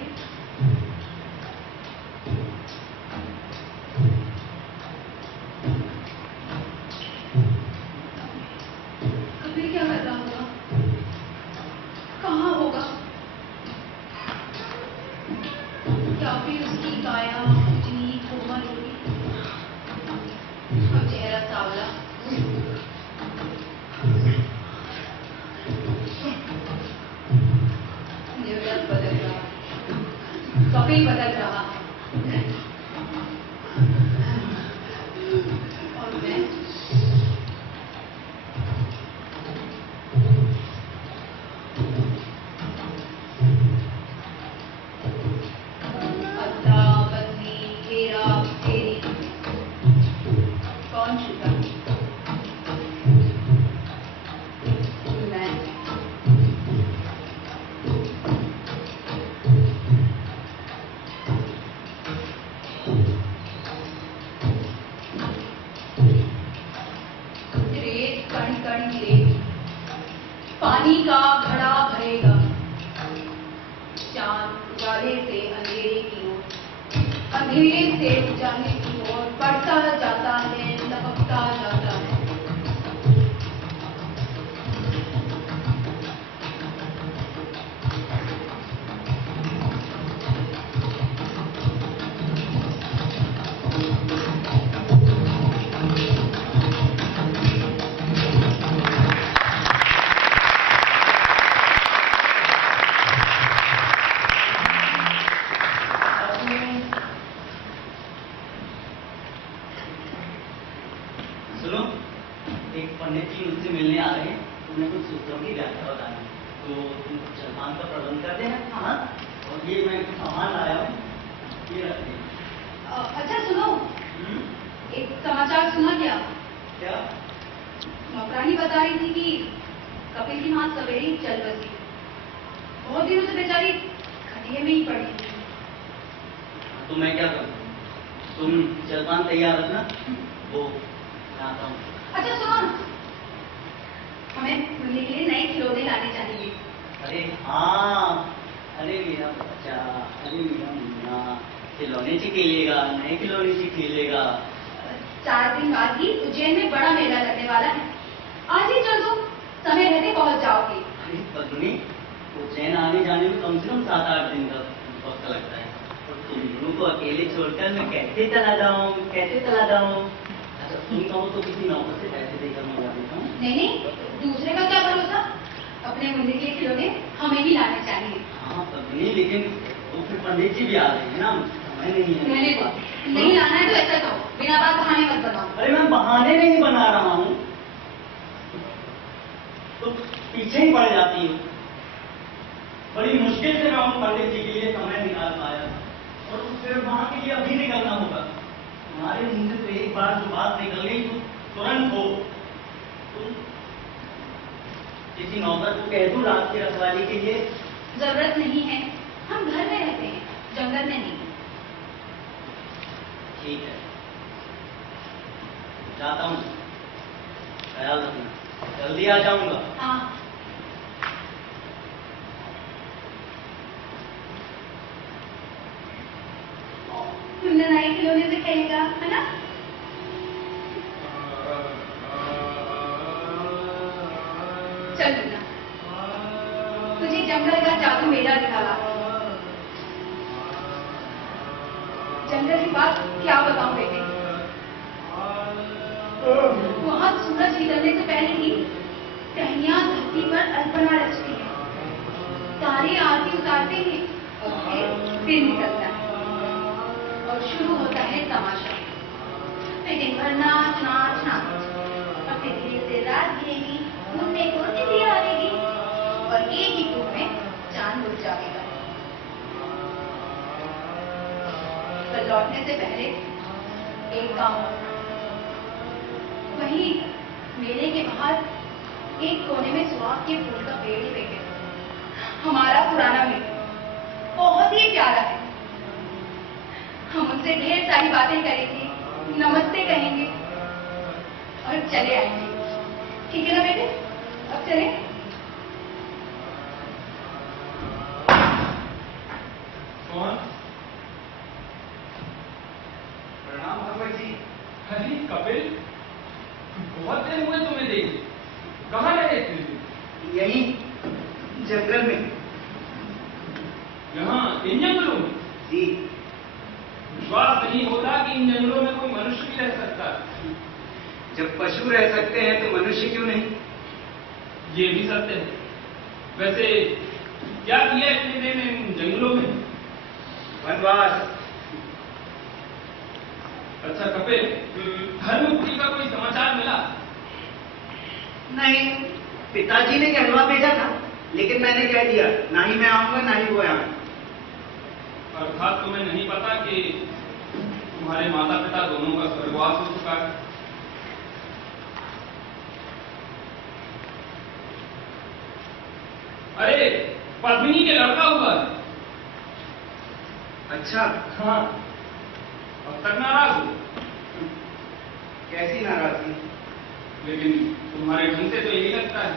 कपिल क्या कर रहा होगा? कहाँ होगा? क्या फिर उसकी काया इतनी कोमल होगी और चेहरा सावला? देवदत्त बदल रहा, कपिल बदल रहा, और मैं अदला बदली हेरा फेरी, कौन छूटा? मैं। रेत कण कण गिरे, पानी का घड़ा भरेगा, चांद उजाले से अंधेरे की ओर, अंधेरे से उजाले की ओर बढ़ता जाता है, लपकता जाता है। एक पंडित जी मुझसे मिलने आ रहे हैं, उन्हें कुछ सूत्रों की व्याख्या बतानी है, तो तुम कुछ जलपान का प्रबंध कर देना। हाँ, और ये मैं कुछ सामान लाया हूँ, ये रख देना। अच्छा सुनो, एक समाचार सुना क्या? क्या? नौकरानी बता रही थी कि कपिल की मां सवेरे ही चल बसी। बहुत दिनों से बेचारी खटिया में ही पड़ी थी। तो मैं क्या करूँ? तुम जलपान तैयार रखना, वो मैं आता हूँ। अच्छा सुनो, हमें मुन्ने के लिए नए खिलौने लाने चाहिए। अरे हाँ, अरे मेरा बच्चा, अरे मेरा मुन्ना, खिलौने से खेलेगा, नए खिलौने से खेलेगा। 4 दिन बाद ही उज्जैन में बड़ा मेला लगने वाला है, आज ही चल दो, समय रहते पहुंच जाओगे। अरे पद्मिनी, उज्जैन आने जाने में कम से कम 7-8 दिन का वक्त लगता है, और तुम दोनों को अकेले छोड़कर मैं कैसे चला जाऊँ, कैसे चला जाऊँ? अच्छा तुम कहो तो किसी नौकर से पैसे देकर मंगा देता हूँ। नहीं, दूसरे का क्या भरोसा? अपने मुन्ने के खिलौने हमें ही लाने चाहिए। हाँ पद्मिनी, लेकिन तो फिर पंडित जी भी आ रहे हैं ना, समय नहीं है। नहीं लाना है तो ऐसा कहो, बिना बात बहाने मत बनाओ। अरे मैं बहाने नहीं बना रहा हूँ, तो पीछे ही पड़ जाती हूँ। बड़ी मुश्किल से मैं उन पंडित जी के लिए समय निकाल पाया, और फिर वहां के लिए अभी निकलना होगा। हमारे मुंह से तो एक बार जो बात निकल गई तो तुरंत हो। तुम किसी नौकर को कह दो रात की रखवाली के लिए। जरूरत नहीं है, हम घर में रहते हैं, जंगल में नहीं। ठीक है, जाता हूँ, ख्याल रखना, जल्दी आ जाऊंगा। हाँ। मुन्ना नए खिलौने से खेलेगा, है ना? चल मुन्ना, तुझे जंगल का जादू मेला दिखावा। जंगल की बात क्या बताऊं बेटे, वहां सूरज निकलने से पहले ही टहनियां धरती पर अल्पना रचती है, तारे आरती उतारते हैं और फिर निकलता है और शुरू होता है तमाशा। फिर दिन भर नाच नाच नाच, और फिर धीरे से रात गिरेगी, मुन्ने को निंदिया आएगी और एक ही टूक में चांद उड़ जाएगा। पर लौटने से पहले एक काम करना, वहीं मेले के बाहर एक कोने में सुहाग के फूल का पेड़ ही बेटे, हमारा पुराना मित्र, बहुत ही प्यारा है। हम उनसे ढेर सारी बातें करेंगे, नमस्ते कहेंगे और चले आएंगे। ठीक है ना बेटे, अब चले। कौन? प्रणाम भगवत जी। अरे कपिल, बहुत दिन हुए तुम्हें देखे, कहाँ रहे थे? यही जंगल में। यहाँ इन जंगलों में? जी। विश्वास नहीं होता कि इन जंगलों में कोई मनुष्य भी रह सकता है। जब पशु रह सकते हैं तो मनुष्य क्यों नहीं? ये भी सत्य है। वैसे क्या किया इतने दिन इन जंगलों में? वनवास। अच्छा कपिल, धर्मपुरी का कोई समाचार मिला? नहीं, पिताजी ने कहलवा भेजा था, लेकिन मैंने कह दिया ना ही मैं आऊंगा ना ही वो आए। अर्थात तुम्हें नहीं पता कि तुम्हारे माता पिता दोनों का स्वर्गवास हो चुका है? अरे पद्मिनी के लड़का हुआ है। अच्छा, हाँ, अब तक नाराज हो, कैसी नाराजगी? लेकिन तुम्हारे ढंग से तो यही लगता है।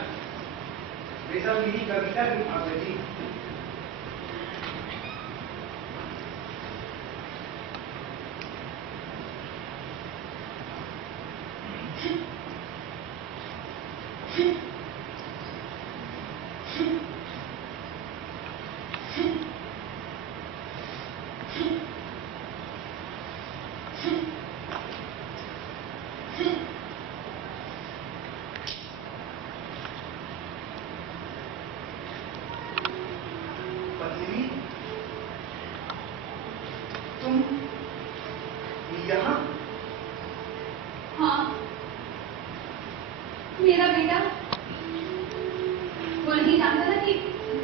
वे सब मेरी कविता की भाषा जी। पद्मिनी, तुम यहाँ? हाँ, मेरा बेटा वो नहीं जानता था कि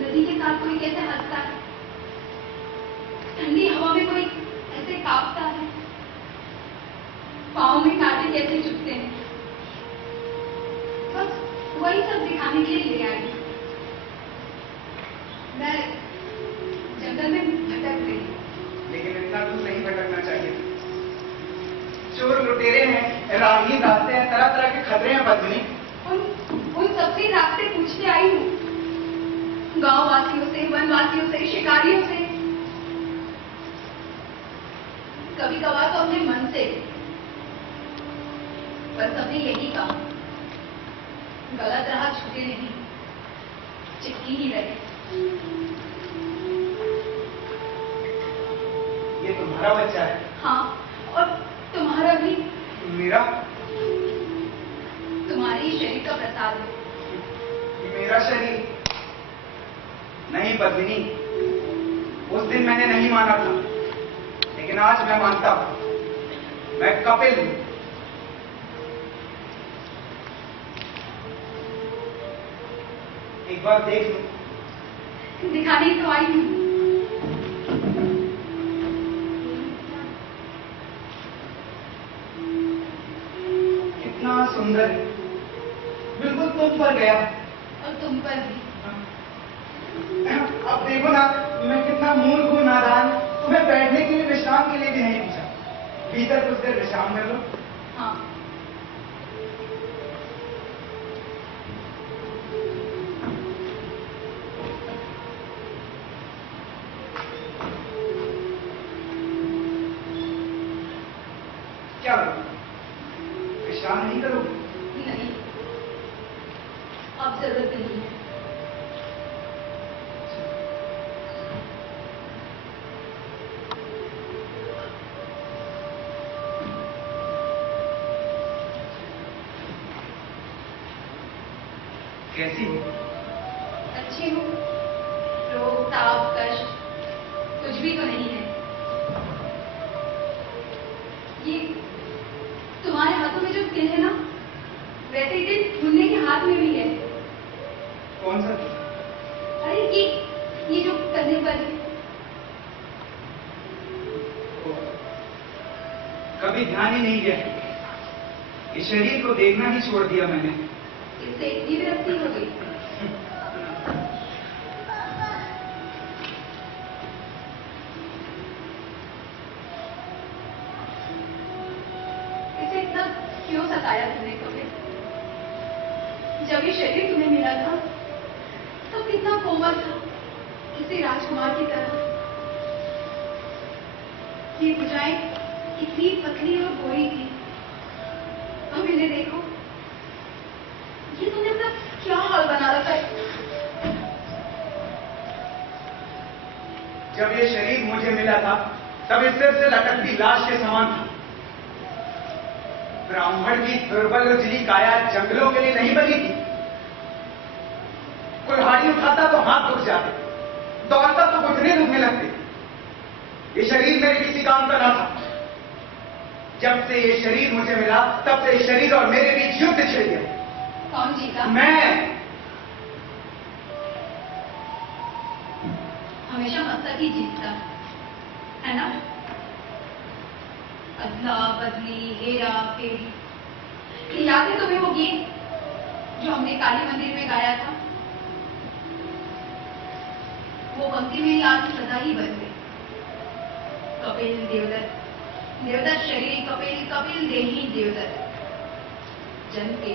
नदी के साथ कोई कैसे हंसता है, ठंडी हवा में कोई ऐसे कांपता है, पाँव में कांटे कैसे चुभते हैं। बस वही सब दिखाने के लिए ले आई। मैं जंगल में भटक गई। लेकिन इतना दूर नहीं भटकना चाहिए। चोर लुटेरे हैं, राही रास्ते हैं, तरह तरह के खतरे हैं पद्मिनी। उन सबसे रास्ते पूछते आई हूँ, गांव वासियों से, वनवासियों से, शिकारियों से, कभी कभार तो अपने मन से। पर सबने यही कहा, गलत राह छूटे नहीं, चिपकी ही रहे। ये तुम्हारा बच्चा है? हाँ, और तुम्हारा भी। मेरा? तुम्हारे शरीर का प्रसाद है। मेरा शरीर? नहीं पद्मिनी, उस दिन मैंने नहीं माना था, लेकिन आज मैं मानता हूं। मैं कपिल हूं। एक बार देख लो। दिखाने तो आई हूँ। कितना सुंदर, बिल्कुल तुम पर गया। और तुम पर भी। अब देखो ना, मैं कितना मूर्ख हूं, नादान। तुम्हें बैठने के लिए, विश्राम के लिए भी नहीं पूछा। भीतर कुछ देर विश्राम कर लो। हाँ। क्या विश्राम नहीं करोगे? नहीं, अब जरूरत नहीं है। कैसी हो? अच्छी हूँ। रोग, ताप, कष्ट कुछ भी तो नहीं है। ये तुम्हारे हाथों में जो तिल है ना, वैसे ही तिल ढूंढने के हाथ में भी है। कौन सा? अरे ये जो करने पर है। कभी ध्यान ही नहीं गया। इस शरीर को देखना ही छोड़ दिया मैंने। इससे इतनी विरक्ति हो गई। इसे इतना क्यों सताया तुमने कभी? जब ये शरीर तुम्हें मिला था तो कितना कोमल था, किसी राजकुमार की तरह। ये भुजाएं कितनी पतली और गोरी थी। अब इन्हें देखो, ये तुमने अपना क्या हाल बना रखा है। जब ये शरीर मुझे मिला था, तब इस सिर से लटकती लाश के समान था। ब्राह्मण की दुर्बल उजली काया जंगलों के लिए नहीं बनी थी। कुल्हाड़ी उठाता तो हाथ दुख जाते, दौड़ता तो घुटने दुखने लगते। ये शरीर मेरे किसी काम का ना था। जब से ये शरीर मुझे मिला, तब से इस शरीर और मेरे बीच युद्ध छिड़ गया। कौन जीता? मैं। हमेशा मस्तक ही जीतता है ना? अदला बदली, हेरा फेरी, याद है तुम्हें वो गीत जो हमने काली मंदिर में गाया था? वो पंक्ति मेरी आज सदा ही बन गई। कपिल देवदत्त, देवदत्त शरीर कपिल, कपिल देही देवदत्त, जन के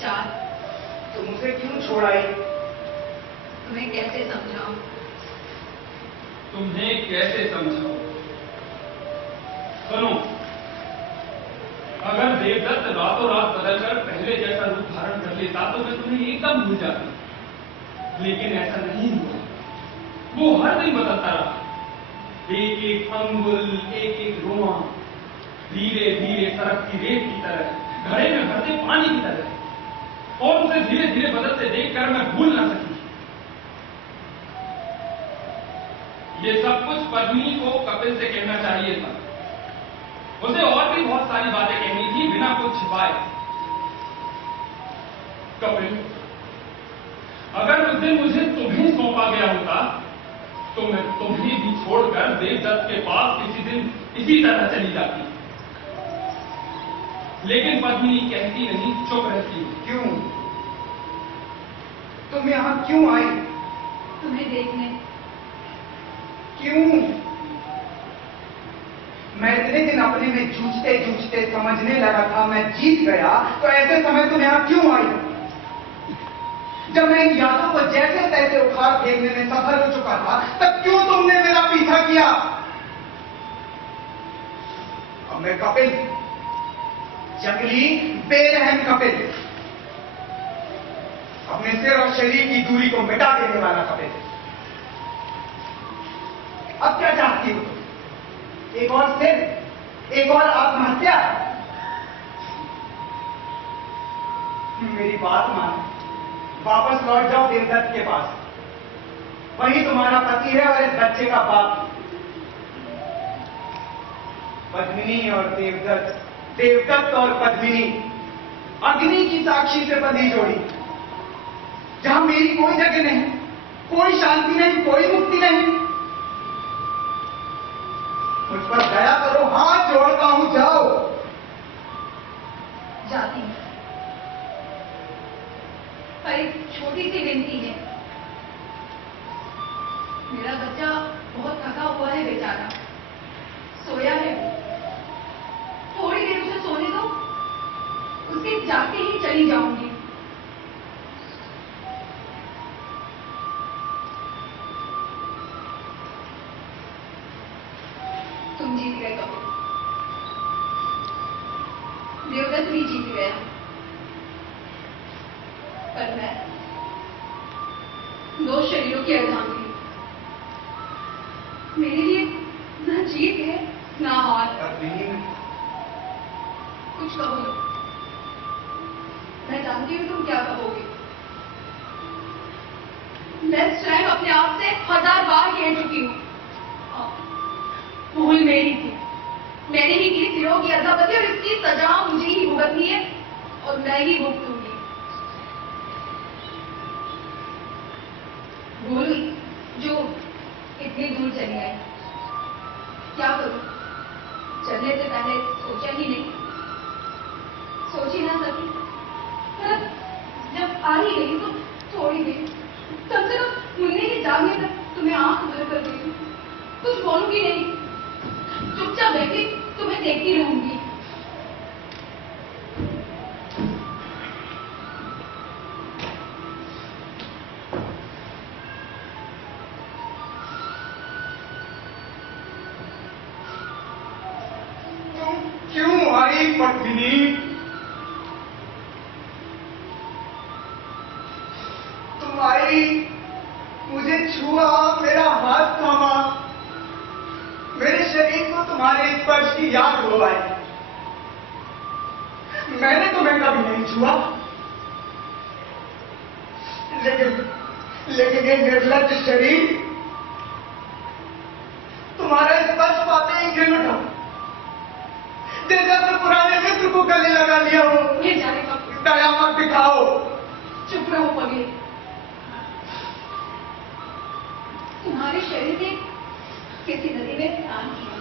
चार। तुम उसे क्यों छोड़ आई? तुम्हें कैसे समझाऊं? तुम्हें कैसे समझाऊं? सुनो, अगर देवदत्त रातों रात बदलकर पहले जैसा रूप धारण कर लेता तो मैं तुम्हें एकदम भूल जाती, लेकिन ऐसा नहीं हुआ। वो हर दिन बदलता रहा, एक एक अंगुल, एक एक रोमा, धीरे धीरे सरकती रेत की तरह, घड़े में भरते पानी की तरह, और उसे धीरे धीरे बदलते देखकर मैं भूल ना सकी। ये सब कुछ पद्मिनी को कपिल से कहना चाहिए था। उसे और भी बहुत सारी बातें कहनी थी बिना कुछ छिपाए, कपिल, अगर उस दिन मुझे तुम्हें सौंपा गया होता तो मैं तुम्हें भी छोड़कर देवदत्त के पास किसी दिन इसी तरह चली जाती। लेकिन पद्मिनी कहती नहीं, चुप रहती। क्यों? तुम यहां क्यों आई? तुम्हें देखने। क्यों? मैं इतने दिन अपने में जूझते जूझते समझने लगा था मैं जीत गया, तो ऐसे समय तुम यहां क्यों आई? जब मैं इन यादों को जैसे तैसे उखाड़ फेंकने में सफल हो चुका था, तब क्यों तुमने मेरा पीछा किया? अब मैं कपिल, जंगली बेरहम कपिल, अपने सिर और शरीर की दूरी को मिटा देने वाला कपिल। अब क्या चाहती हो तुम? एक और सिर, एक और आत्महत्या? मेरी बात मानो, वापस लौट जाओ देवदत्त के पास। वही तुम्हारा पति है और इस बच्चे का बाप। पद्मिनी और देवदत्त, देवदत्त और पद्मिनी, अग्नि की साक्षी से बंधी जोड़ी, जहां मेरी कोई जगह नहीं, कोई शांति नहीं, कोई मुक्ति नहीं। मुझ पर दया करो, हाथ जोड़ता हूं, जाओ। जाती हूँ, पर एक छोटी सी विनती है। मेरा बच्चा बहुत थका हुआ है बेचारा, सोया है वो। थोड़ी देर उसे सोने दो, उसके जाते ही चली जाऊंगी। तुम जीत गए कपिल, देवदत्त भी जीत गया, पर मैं दो शरीरों की अर्धांगिनी। मेरे लिए न जीत है न हार। कुछ कहो लो, मैं जानती हूँ तुम क्या कहोगे। मैं स्वयं अपने आप से 1000 बार कह चुकी हूँ, भूल मेरी थी, मैंने ही की सिरों की अधापति, और इसकी सजा मुझे ही भुगतनी है और मैं ही भुगतूंगी। भूल जो इतनी दूर चली आई, क्या करूं? चलने से पहले सोचा ही नहीं, सोच ही ना सकी। पर जब आ ही गई तो छोड़ी गई। कम से कम मुन्ने के जागने तक तुम्हें आंख बंद कर दी। कुछ बोलूंगी नहीं, चुपचाप बैठी तुम्हें देखती रहूंगी। क्यों आई पद्मिनी? तुम आई, मुझे छुआ, मेरा हाथ थामा, मेरे शरीर को तुम्हारे स्पर्श की याद हो आई। मैंने तुम्हें कभी नहीं छुआ, लेकिन ये निर्लज्ज शरीर तुम्हारा स्पर्श पाते ही गिर उठा, जैसे अपने पुराने मित्र को गले लगा लिया हो। ये जाने कब दया मत दिखाओ। चुप रहो पगले। तुम्हारे शरीर ने किसी नदी में स्नान किया,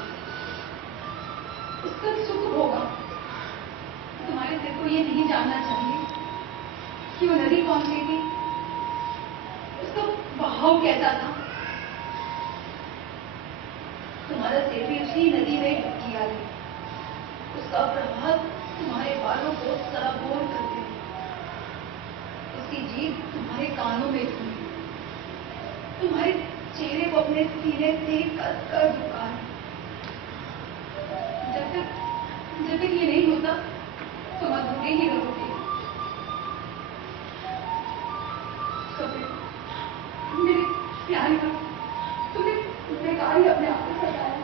उसका सुख होगा। तुम्हारे सिर को ये नहीं जानना चाहिए कि वो नदी कौन सी थी, उसका बहाव कैसा था। तुम्हारा सिर भी उसी नदी में डुबकी आ गई, उसका प्रभाव तुम्हारे बालों को सराबोर कर दे, उसकी जीभ तुम्हारे कानों में थी, तुम्हारे चेहरे को अपने सीने से कसकर झुका है। जब तक ये नहीं होता तुम अधूरे ही रहोगे। कभी मेरे प्यारे का तुमने बेकार ही अपने आप को सताया।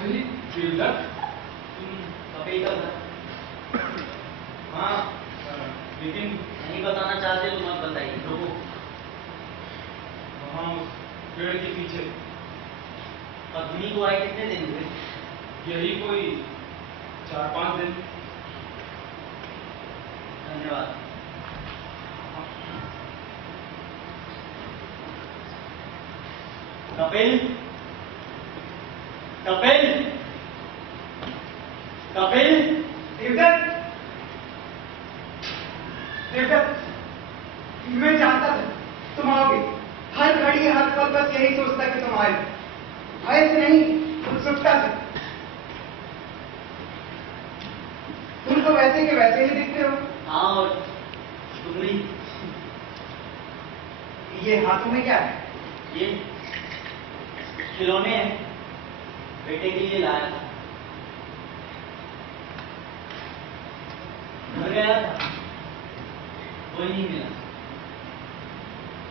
अरे तिलक, कपिल का घर। हाँ, लेकिन नहीं बताना चाहते तो मत बताइए, रुको। वहाँ उस पेड़ के पीछे पत्नी को आए कितने दिन हुए? यही कोई 4-5 दिन। धन्यवाद। कपिल, कपिल, कपिल। देवदत्त, देवदत्त, मैं जानता था तुम आओगे। हर घड़ी हर पल बस यही सोचता कि तुम आए। भय से नहीं, उत्सुकता से। तुम तो वैसे के वैसे ही दिखते हो। हाँ, और तुम भी। ये हाथों में क्या है? ये खिलौने हैं, बेटे के लिए लाया था। घर गया था, कोई नहीं मिला,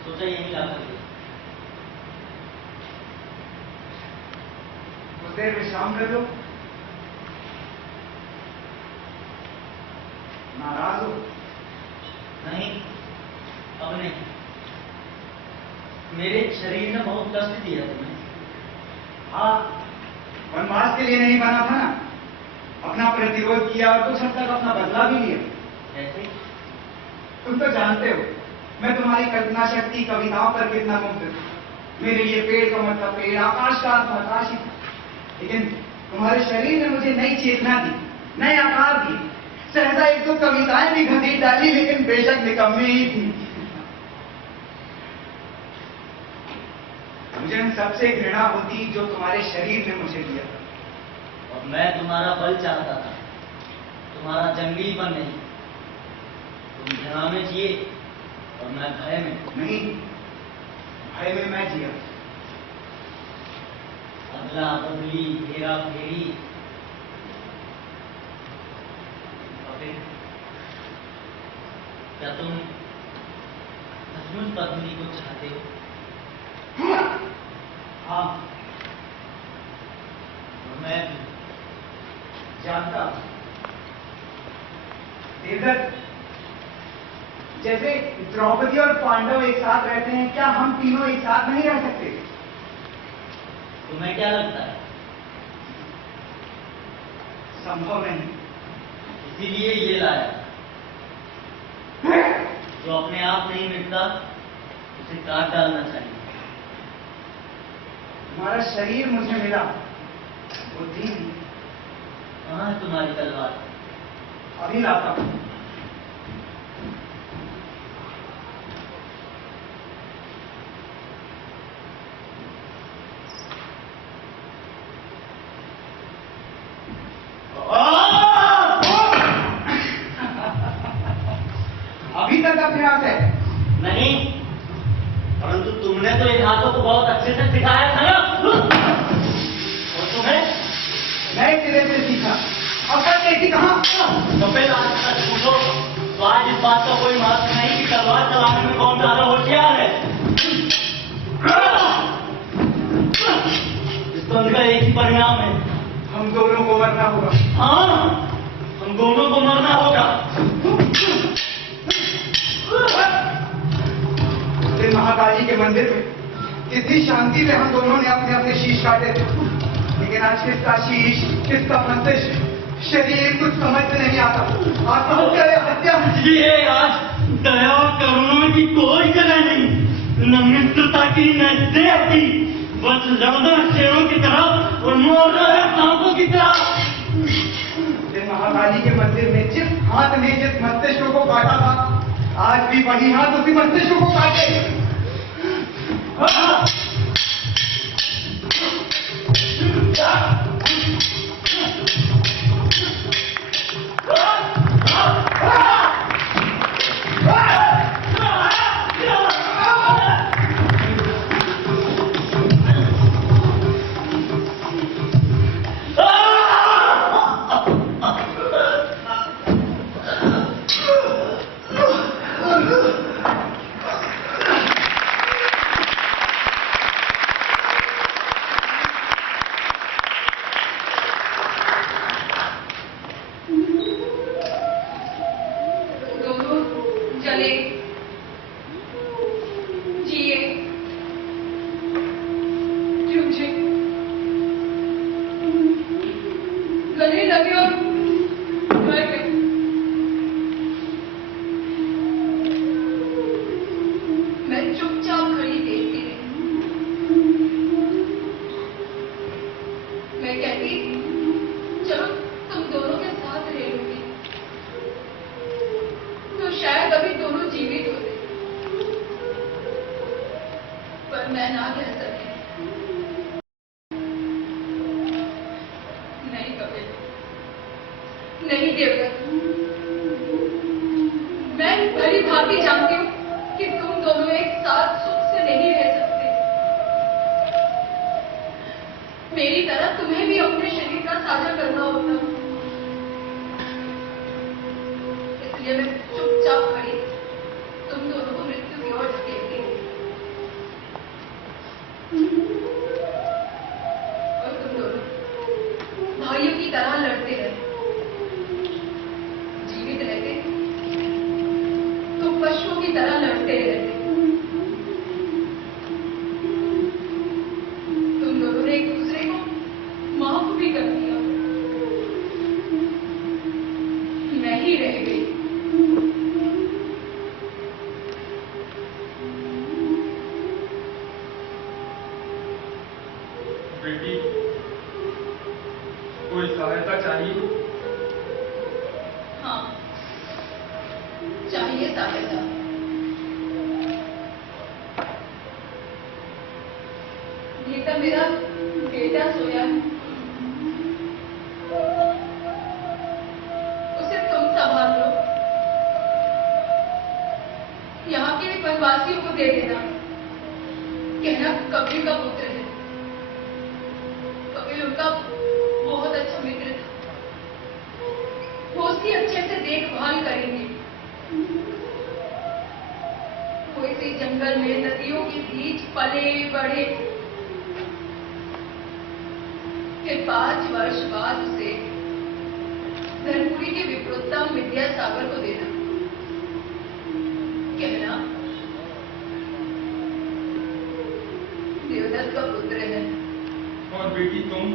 सोचा यही ला कर दिया। कुछ देर विश्राम कर लो। नाराज हो? नहीं, अब नहीं। मेरे शरीर ने बहुत कष्ट दिया तुम्हें। हाँ, वनवास के लिए नहीं बना था ना। अपना प्रतिरोध किया और कुछ हद तक अपना बदला भी लिया। कैसे? तुम तो जानते हो मैं तुम्हारी कल्पना शक्ति, कविताओं पर कितना मुग्ध हूं। मेरे लिए पेड़ का मतलब पेड़, आकाश का अर्थ आकाश ही था। लेकिन तुम्हारे शरीर ने मुझे नई चेतना दी, नए आकार दिए। सहसा एक दो कविताएं भी घसीट डाली, लेकिन बेशक निकम्मी ही थी। मुझे उन सबसे घृणा होती जो तुम्हारे शरीर ने मुझे दिया। और मैं तुम्हारा बल चाहता था, तुम्हारा जंगलीपन नहीं। तुम घृणा में जिए और मैं भय में। नहीं, भय में मैं जिया। अदला बदली, फेरा फेरी। कपिल, क्या तुम सचमुच पत्नी को चाहते हो? हाँ, और मैं भी। जानता हूं। देवदत्त, जैसे द्रौपदी और पांडव एक साथ रहते हैं, क्या हम तीनों एक साथ नहीं रह सकते? तुम्हें क्या लगता है? संभव नहीं। इसीलिए ये लाया। जो अपने आप नहीं मिटता उसे काट डालना चाहिए। तुम्हारा शरीर मुझे मिला, बुद्धि नहीं। कहाँ है तुम्हारी तलवार? अभी लाता हूं। अभी तक अभ्यास है? नहीं, परंतु तुमने तो इन हाथों को बहुत अच्छे से सिखाया था ना। और तुम्हें? नए सिरे से सीखा। अब तक देखी कहां? कपिल, आज सच पूछो तो आज इस बात का कोई महत्व नहीं कि तलवार चलाने में कौन ज्यादा होशियार है। इस द्वंद्व का एक ही परिणाम है। हम दोनों को मरना होगा। हाँ, हम दोनों को मरना होगा। फिर महाकाली के मंदिर में कितनी शांति से हम दोनों ने अपने अपने शीश काटे थे। लेकिन आज किसका शीश, किसका मस्तिष्क, शरीर कुछ समझ में नहीं आता। आत्महत्या या हत्या। ये आज दया और करुणा की कोई जगह नहीं, न मित्रता की, न स्नेह की, बस लड़ना शेरों की तरह और मोड़ना है सांपों की तरह। फिर महाकाली के मंदिर में जिस हाथ ने जिस मस्तिष्क को काटा था, आज भी वही हाथ उसी मस्तिष्क को काटे। लगे और मर गए। मैं चुपचाप खड़ी देखती रही। मैं कहती चलो तुम दोनों के साथ रह लूंगी तो शायद अभी दोनों जीवित होते, पर मैं ना कह सकी। नहीं कपिल, नहीं देवदत्त, मैं भली भांति जानती हूँ कि तुम दोनों एक साथ सुख से नहीं रह सकते। मेरी तरह तुम्हें भी अपने शरीर का साझा करना होता, इसलिए मैं चुपचाप खड़ी तुम दोनों को मृत्यु की ओर धकेलती रही। और तुम दोनों भाइयों की तरह लड़ते रहे। जीवित रहते तो पशुओं की तरह लड़ते रहते। तुम दोनों ने एक दूसरे को माफ भी कर दिया। मैं ही रह गई। बेटी, कोई सहायता चाहिए? हाँ, चाहिए सहायता। भीतर मेरा बेटा सोया है, उसे तुम संभाल लो। यहाँ के वनवासियों को दे देना, कहना कपिल का पुत्र है। कपिल उनका बहुत अच्छा मित्र था, वो उसकी अच्छे से देखभाल करेंगे। वो इसी जंगल में नदियों के बीच पले बढ़े। फिर 5 वर्ष बाद उसे धनपुरी के विप्रोत्तम विद्यासागर को देना, कहना देवदत्त का पुत्र है। और बेटी तुम?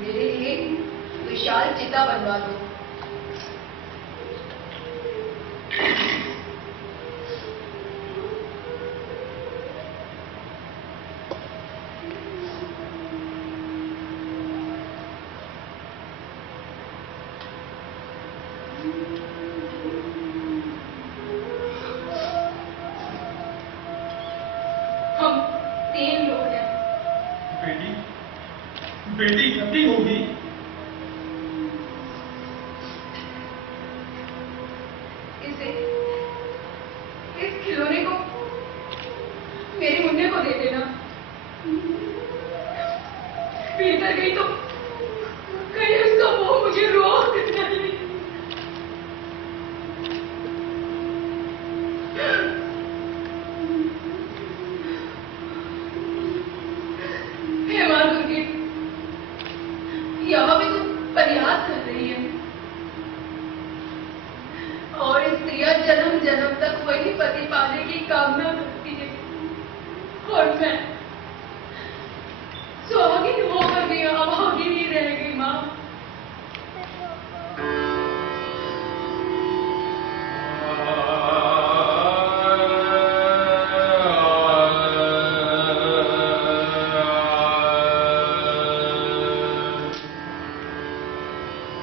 मेरे लिए विशाल चिता बनवा दो। हम 3 लोग हैं। बेटी, बेटी सती होगी। इस खिलौने को मेरे मुन्ने को दे देना। भीतर गई तो कहीं उसका मोह मुझे रोक नहीं। हे मां दुर्गे, यहाँ भी तुम परिहास कर रही है। और स्त्रियां जन्म जन्म तक वही पति पाने की कामना करती है, और मैं सुहागिन होकर भी अभागिन ही रह गई। मां,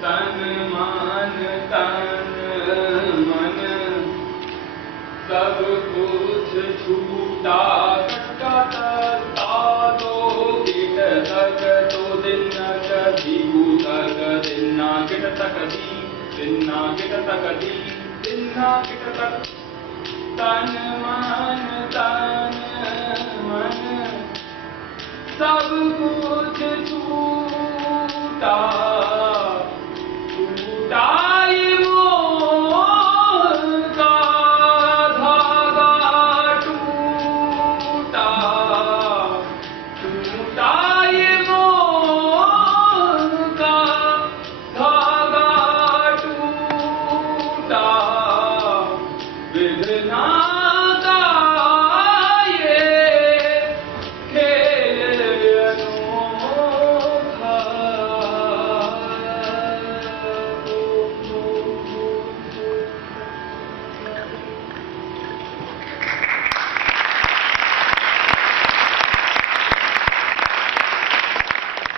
तन मन सब कुछ छूटा, दो गिट तक तो दिन कभी तक दिना गिट तक दी, दिना गिट तक दी, दिना गिट तक। तन मन सब कुछ छूटा,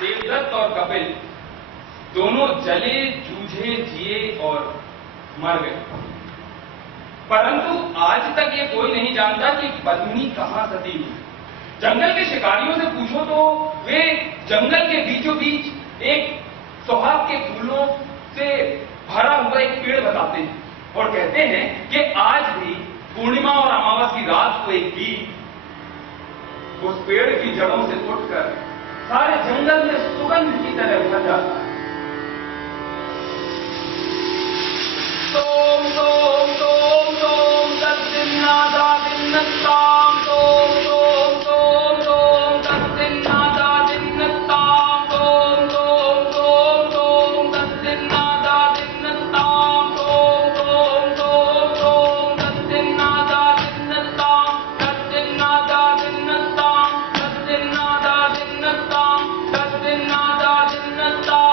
देवदत्त और कपिल दोनों जले, जूझे, जिए और मर गए। परंतु आज तक ये कोई नहीं जानता कि पद्मिनी कहां सती हुई। जंगल के शिकारियों से पूछो तो वे जंगल के बीचों बीच एक सुहाग के फूलों से भरा हुआ एक पेड़ बताते हैं और कहते हैं कि आज भी पूर्णिमा और अमावस की रात को एक गीत उस पेड़ की जड़ों से उठकर सारे जंगल में सुगंध की तरह भर जाता है। तोम तोम तोम तोम तद्दिन्नादा दिन्नत्ताम तोम तोम तोम तोम तद्दिन्नादा दिन्नत्ताम तोम तोम तोम तोम तद्दिन्नादा दिन्नत्ताम तोम तोम तोम तोम तद्दिन्नादा दिन्नत्ताम तद्दिन्नादा दिन्नत्ताम तद्दिन्नादा दिन्नत्ताम तद्दिन्नादा दिन्नत्ताम।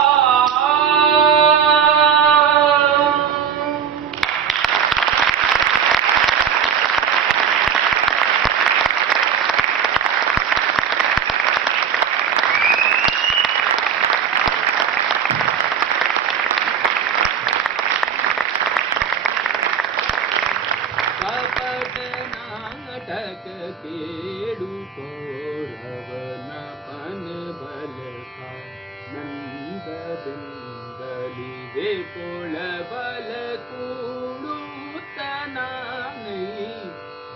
नाटक केड़ू कौरव नपन बल का नंद बिंदली वे कोल बल कूड़ू तनानी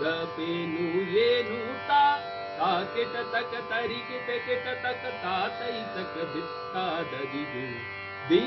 गपेनु ये नूता ताकिट तक तरी किट किट तक तातई तक बिस्ता दरिगु दी